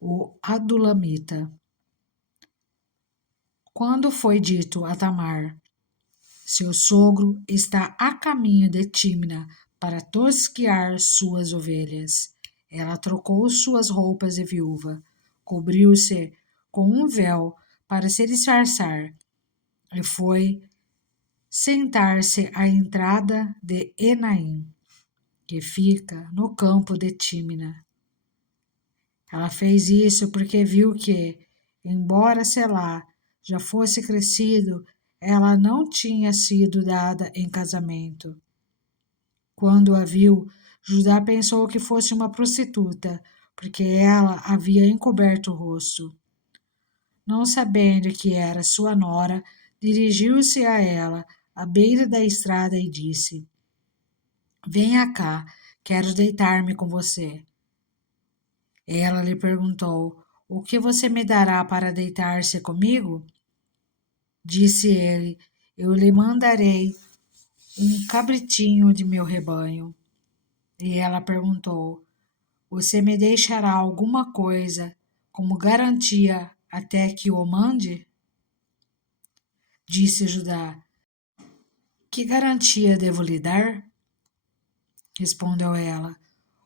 o Adulamita. Quando foi dito a Tamar: seu sogro está a caminho de Tímina para tosquear suas ovelhas, ela trocou suas roupas de viúva, cobriu-se com um véu para se disfarçar e foi sentar-se à entrada de Enaim, que fica no campo de Tímina. Ela fez isso porque viu que, embora Selá já fosse crescido, ela não tinha sido dada em casamento. Quando a viu, Judá pensou que fosse uma prostituta, porque ela havia encoberto o rosto. Não sabendo que era sua nora, dirigiu-se a ela, à beira da estrada, e disse: venha cá, quero deitar-me com você. Ela lhe perguntou: o que você me dará para deitar-se comigo? Disse ele: eu lhe mandarei um cabritinho de meu rebanho. E ela perguntou: você me deixará alguma coisa como garantia até que o mande? Disse Judá: que garantia devo lhe dar? Respondeu ela: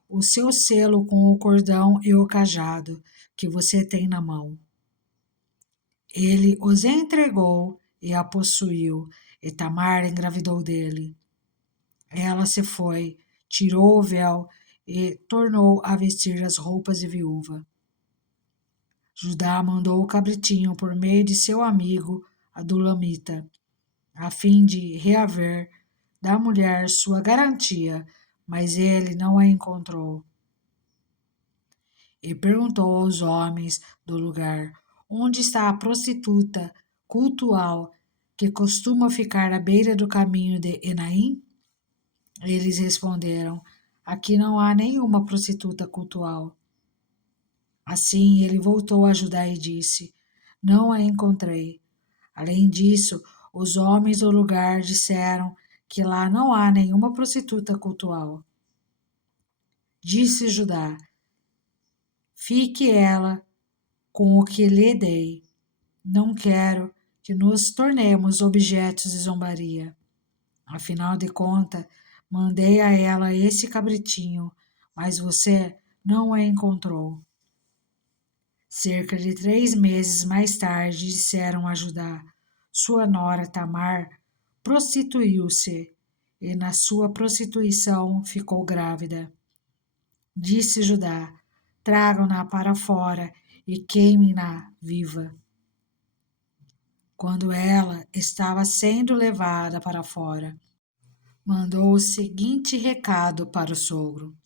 o seu selo com o cordão e o cajado que você tem na mão. Ele os entregou e a possuiu, e Tamar engravidou dele. Ela se foi, tirou o véu e tornou a vestir as roupas de viúva. Judá mandou o cabritinho por meio de seu amigo Adulamita, a fim de reaver da mulher sua garantia, mas ele não a encontrou. E perguntou aos homens do lugar: onde está a prostituta cultual que costuma ficar à beira do caminho de Enaim? Eles responderam: aqui não há nenhuma prostituta cultual. Assim ele voltou a Judá e disse: não a encontrei. Além disso, os homens do lugar disseram que lá não há nenhuma prostituta cultual. Disse Judá: fique ela com o que lhe dei. Não quero que nos tornemos objetos de zombaria. Afinal de contas, mandei a ela esse cabritinho, mas você não a encontrou. Cerca de 3 meses mais tarde, disseram a Judá: sua nora Tamar prostituiu-se e na sua prostituição ficou grávida. Disse Judá: tragam-na para fora e queimem-na viva. Quando ela estava sendo levada para fora, mandou o seguinte recado para o sogro: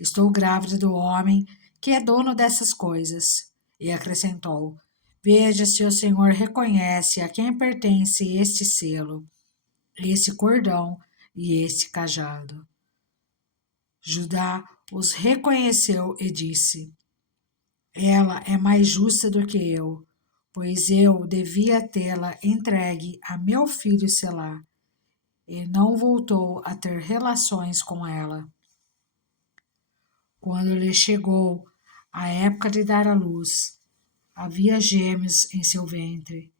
estou grávida do homem que é dono dessas coisas. E acrescentou: veja se o Senhor reconhece a quem pertence este selo, esse cordão e este cajado. Judá os reconheceu e disse: ela é mais justa do que eu, pois eu devia tê-la entregue a meu filho Selá, e não voltou a ter relações com ela. Quando lhe chegou a época de dar à luz, havia gêmeos em seu ventre.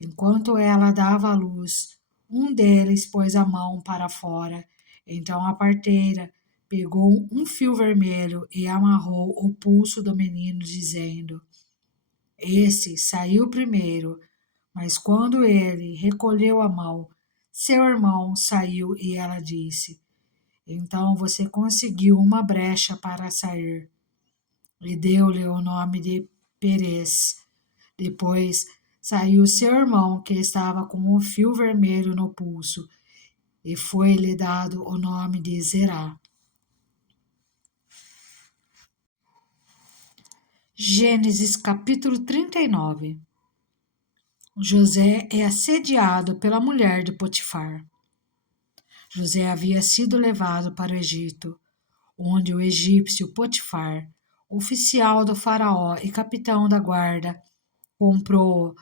Enquanto ela dava à luz, um deles pôs a mão para fora. Então a parteira pegou um fio vermelho e amarrou o pulso do menino, dizendo: Esse saiu primeiro, mas quando ele recolheu a mão, seu irmão saiu e ela disse: Então você conseguiu uma brecha para sair. E deu-lhe o nome de Perez. Depois saiu seu irmão, que estava com um fio vermelho no pulso, e foi-lhe dado o nome de Zerá. Gênesis capítulo 39. José é assediado pela mulher de Potifar. José havia sido levado para o Egito, onde o egípcio Potifar, oficial do faraó e capitão da guarda, comprou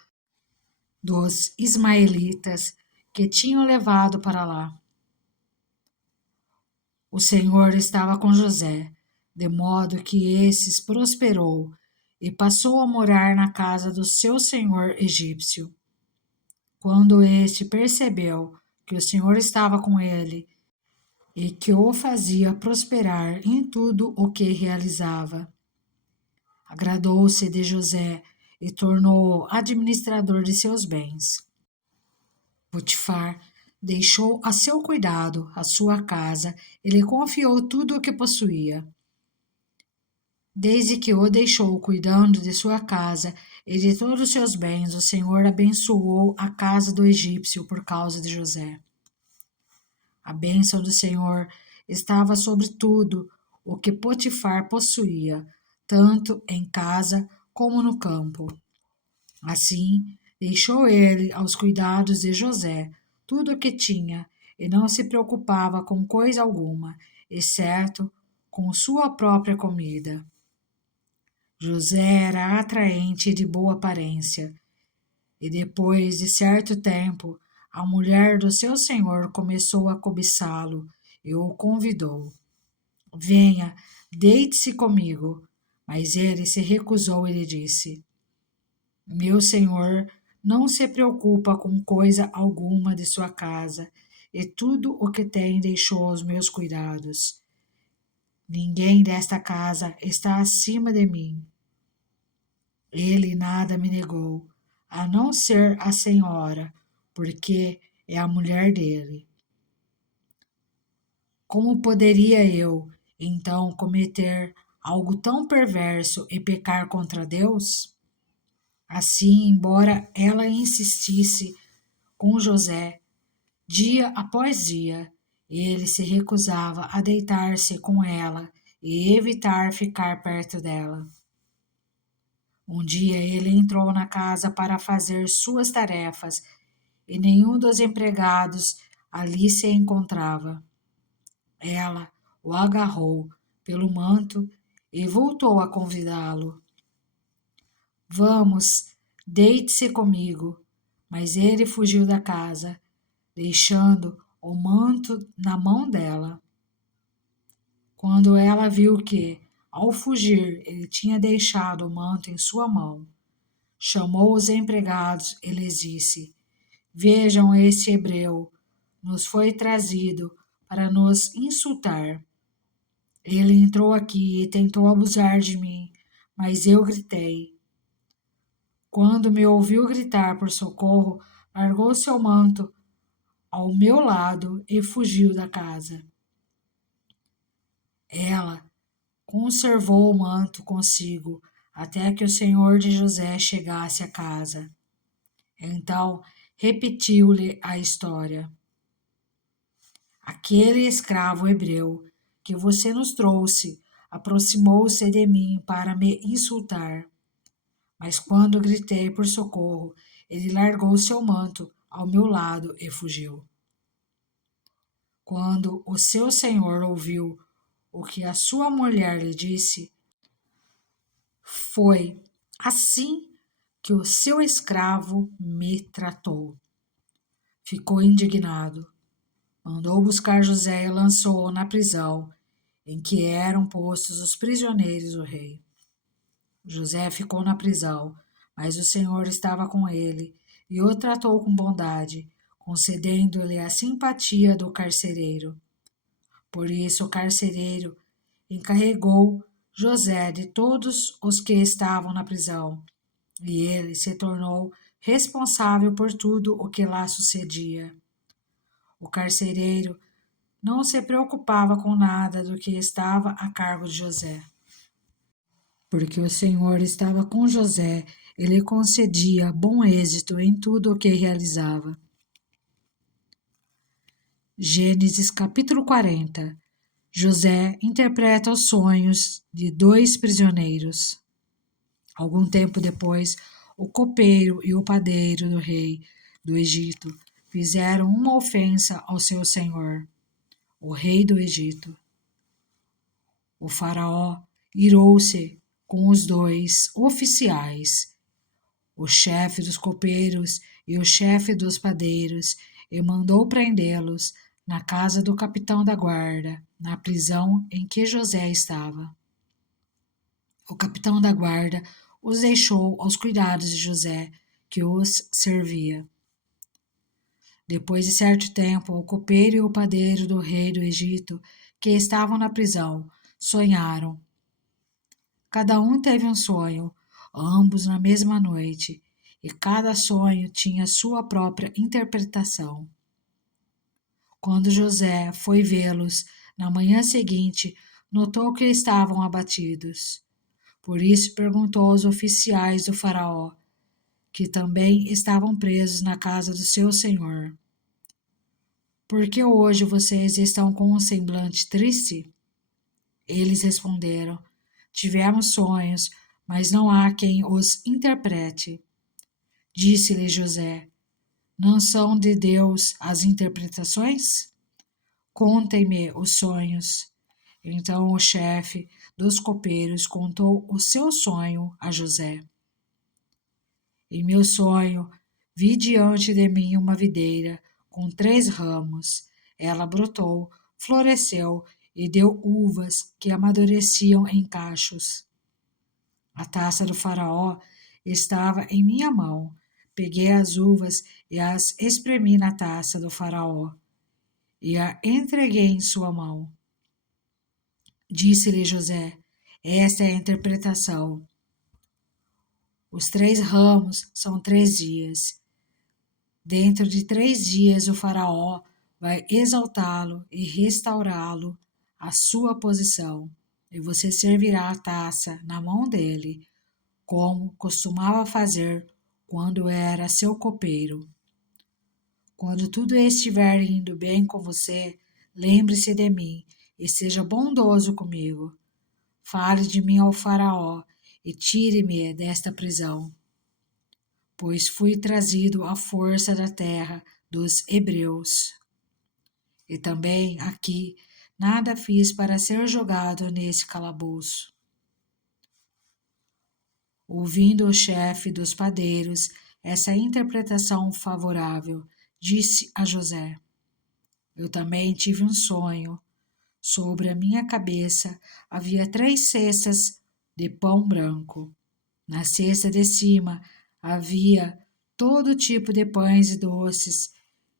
dos ismaelitas que tinham levado para lá. O Senhor estava com José, de modo que esses prosperou e passou a morar na casa do seu senhor egípcio. Quando este percebeu que o Senhor estava com ele e que o fazia prosperar em tudo o que realizava, agradou-se de José e tornou-o administrador de seus bens. Potifar deixou a seu cuidado a sua casa e lhe confiou tudo o que possuía. Desde que o deixou cuidando de sua casa e de todos os seus bens, o Senhor abençoou a casa do egípcio por causa de José. A bênção do Senhor estava sobre tudo o que Potifar possuía, tanto em casa como no campo. Assim, deixou ele aos cuidados de José tudo o que tinha e não se preocupava com coisa alguma, exceto com sua própria comida. José era atraente e de boa aparência, e depois de certo tempo, a mulher do seu senhor começou a cobiçá-lo e o convidou. Venha, deite-se comigo. Mas ele se recusou e lhe disse: Meu senhor não se preocupa com coisa alguma de sua casa, e tudo o que tem deixou aos meus cuidados. Ninguém desta casa está acima de mim. Ele nada me negou, a não ser a senhora, porque é a mulher dele. Como poderia eu, então, cometer algo tão perverso e pecar contra Deus? Assim, embora ela insistisse com José, dia após dia, ele se recusava a deitar-se com ela e evitar ficar perto dela. Um dia ele entrou na casa para fazer suas tarefas e nenhum dos empregados ali se encontrava. Ela o agarrou pelo manto e voltou a convidá-lo. Vamos, deite-se comigo. Mas ele fugiu da casa, deixando o manto na mão dela. Quando ela viu que, ao fugir, ele tinha deixado o manto em sua mão, chamou os empregados e lhes disse: Vejam, este hebreu nos foi trazido para nos insultar. Ele entrou aqui e tentou abusar de mim, mas eu gritei. Quando me ouviu gritar por socorro, largou seu manto ao meu lado e fugiu da casa. Ela conservou o manto consigo até que o senhor de José chegasse à casa. Então repetiu-lhe a história. Aquele escravo hebreu que você nos trouxe aproximou-se de mim para me insultar. Mas quando gritei por socorro, ele largou seu manto ao meu lado e fugiu. Quando o seu senhor ouviu o que a sua mulher lhe disse, foi assim que o seu escravo me tratou. Ficou indignado. Mandou buscar José e lançou-o na prisão em que eram postos os prisioneiros do rei. José ficou na prisão, mas o Senhor estava com ele e o tratou com bondade, concedendo-lhe a simpatia do carcereiro. Por isso o carcereiro encarregou José de todos os que estavam na prisão e ele se tornou responsável por tudo o que lá sucedia. O carcereiro não se preocupava com nada do que estava a cargo de José. Porque o Senhor estava com José, ele concedia bom êxito em tudo o que realizava. Gênesis capítulo 40. José interpreta os sonhos de 2 prisioneiros. Algum tempo depois, o copeiro e o padeiro do rei do Egito fizeram uma ofensa ao seu senhor, o rei do Egito. O faraó irou-se com os 2 oficiais, o chefe dos copeiros e o chefe dos padeiros, e mandou prendê-los na casa do capitão da guarda, na prisão em que José estava. O capitão da guarda os deixou aos cuidados de José, que os servia. Depois de certo tempo, o copeiro e o padeiro do rei do Egito, que estavam na prisão, sonharam. Cada um teve um sonho, ambos na mesma noite, e cada sonho tinha sua própria interpretação. Quando José foi vê-los na manhã seguinte, notou que estavam abatidos. Por isso perguntou aos oficiais do faraó, que também estavam presos na casa do seu senhor: Por que hoje vocês estão com um semblante triste? Eles responderam: Tivemos sonhos, mas não há quem os interprete. Disse-lhe José: Não são de Deus as interpretações? Contem-me os sonhos. Então o chefe dos copeiros contou o seu sonho a José. Em meu sonho, vi diante de mim uma videira com 3 ramos. Ela brotou, floresceu e deu uvas que amadureciam em cachos. A taça do faraó estava em minha mão. Peguei as uvas e as espremi na taça do faraó e a entreguei em sua mão. Disse-lhe José: Esta é a interpretação. Os 3 ramos são 3 dias. Dentro de 3 dias o faraó vai exaltá-lo e restaurá-lo à sua posição, e você servirá a taça na mão dele, como costumava fazer quando era seu copeiro. Quando tudo estiver indo bem com você, lembre-se de mim e seja bondoso comigo. Fale de mim ao faraó e tire-me desta prisão, pois fui trazido à força da terra dos hebreus. E também aqui nada fiz para ser jogado nesse calabouço. Ouvindo o chefe dos padeiros essa interpretação favorável, disse a José: Eu também tive um sonho. Sobre a minha cabeça havia 3 cestas de pão branco. Na cesta de cima havia todo tipo de pães e doces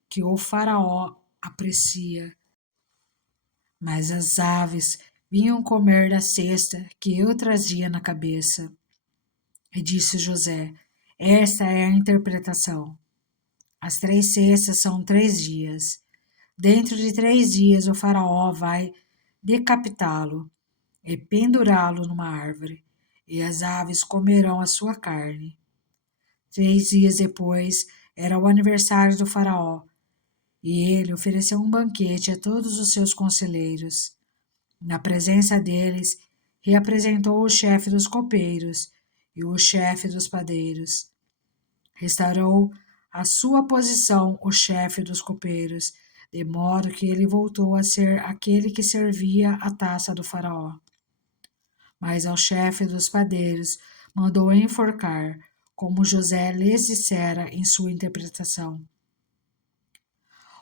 que o faraó aprecia. Mas as aves vinham comer da cesta que eu trazia na cabeça. E disse José: Esta é a interpretação. As 3 cestas são 3 dias. Dentro de 3 dias o faraó vai decapitá-lo e pendurá-lo numa árvore, e as aves comerão a sua carne. 3 dias depois era o aniversário do faraó, e ele ofereceu um banquete a todos os seus conselheiros. Na presença deles, reapresentou o chefe dos copeiros e o chefe dos padeiros. Restaurou a sua posição o chefe dos copeiros, de modo que ele voltou a ser aquele que servia a taça do faraó. Mas ao chefe dos padeiros mandou enforcar, como José lhes dissera em sua interpretação.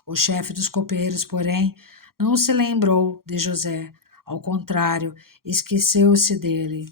O chefe dos copeiros, porém, não se lembrou de José, ao contrário, esqueceu-se dele.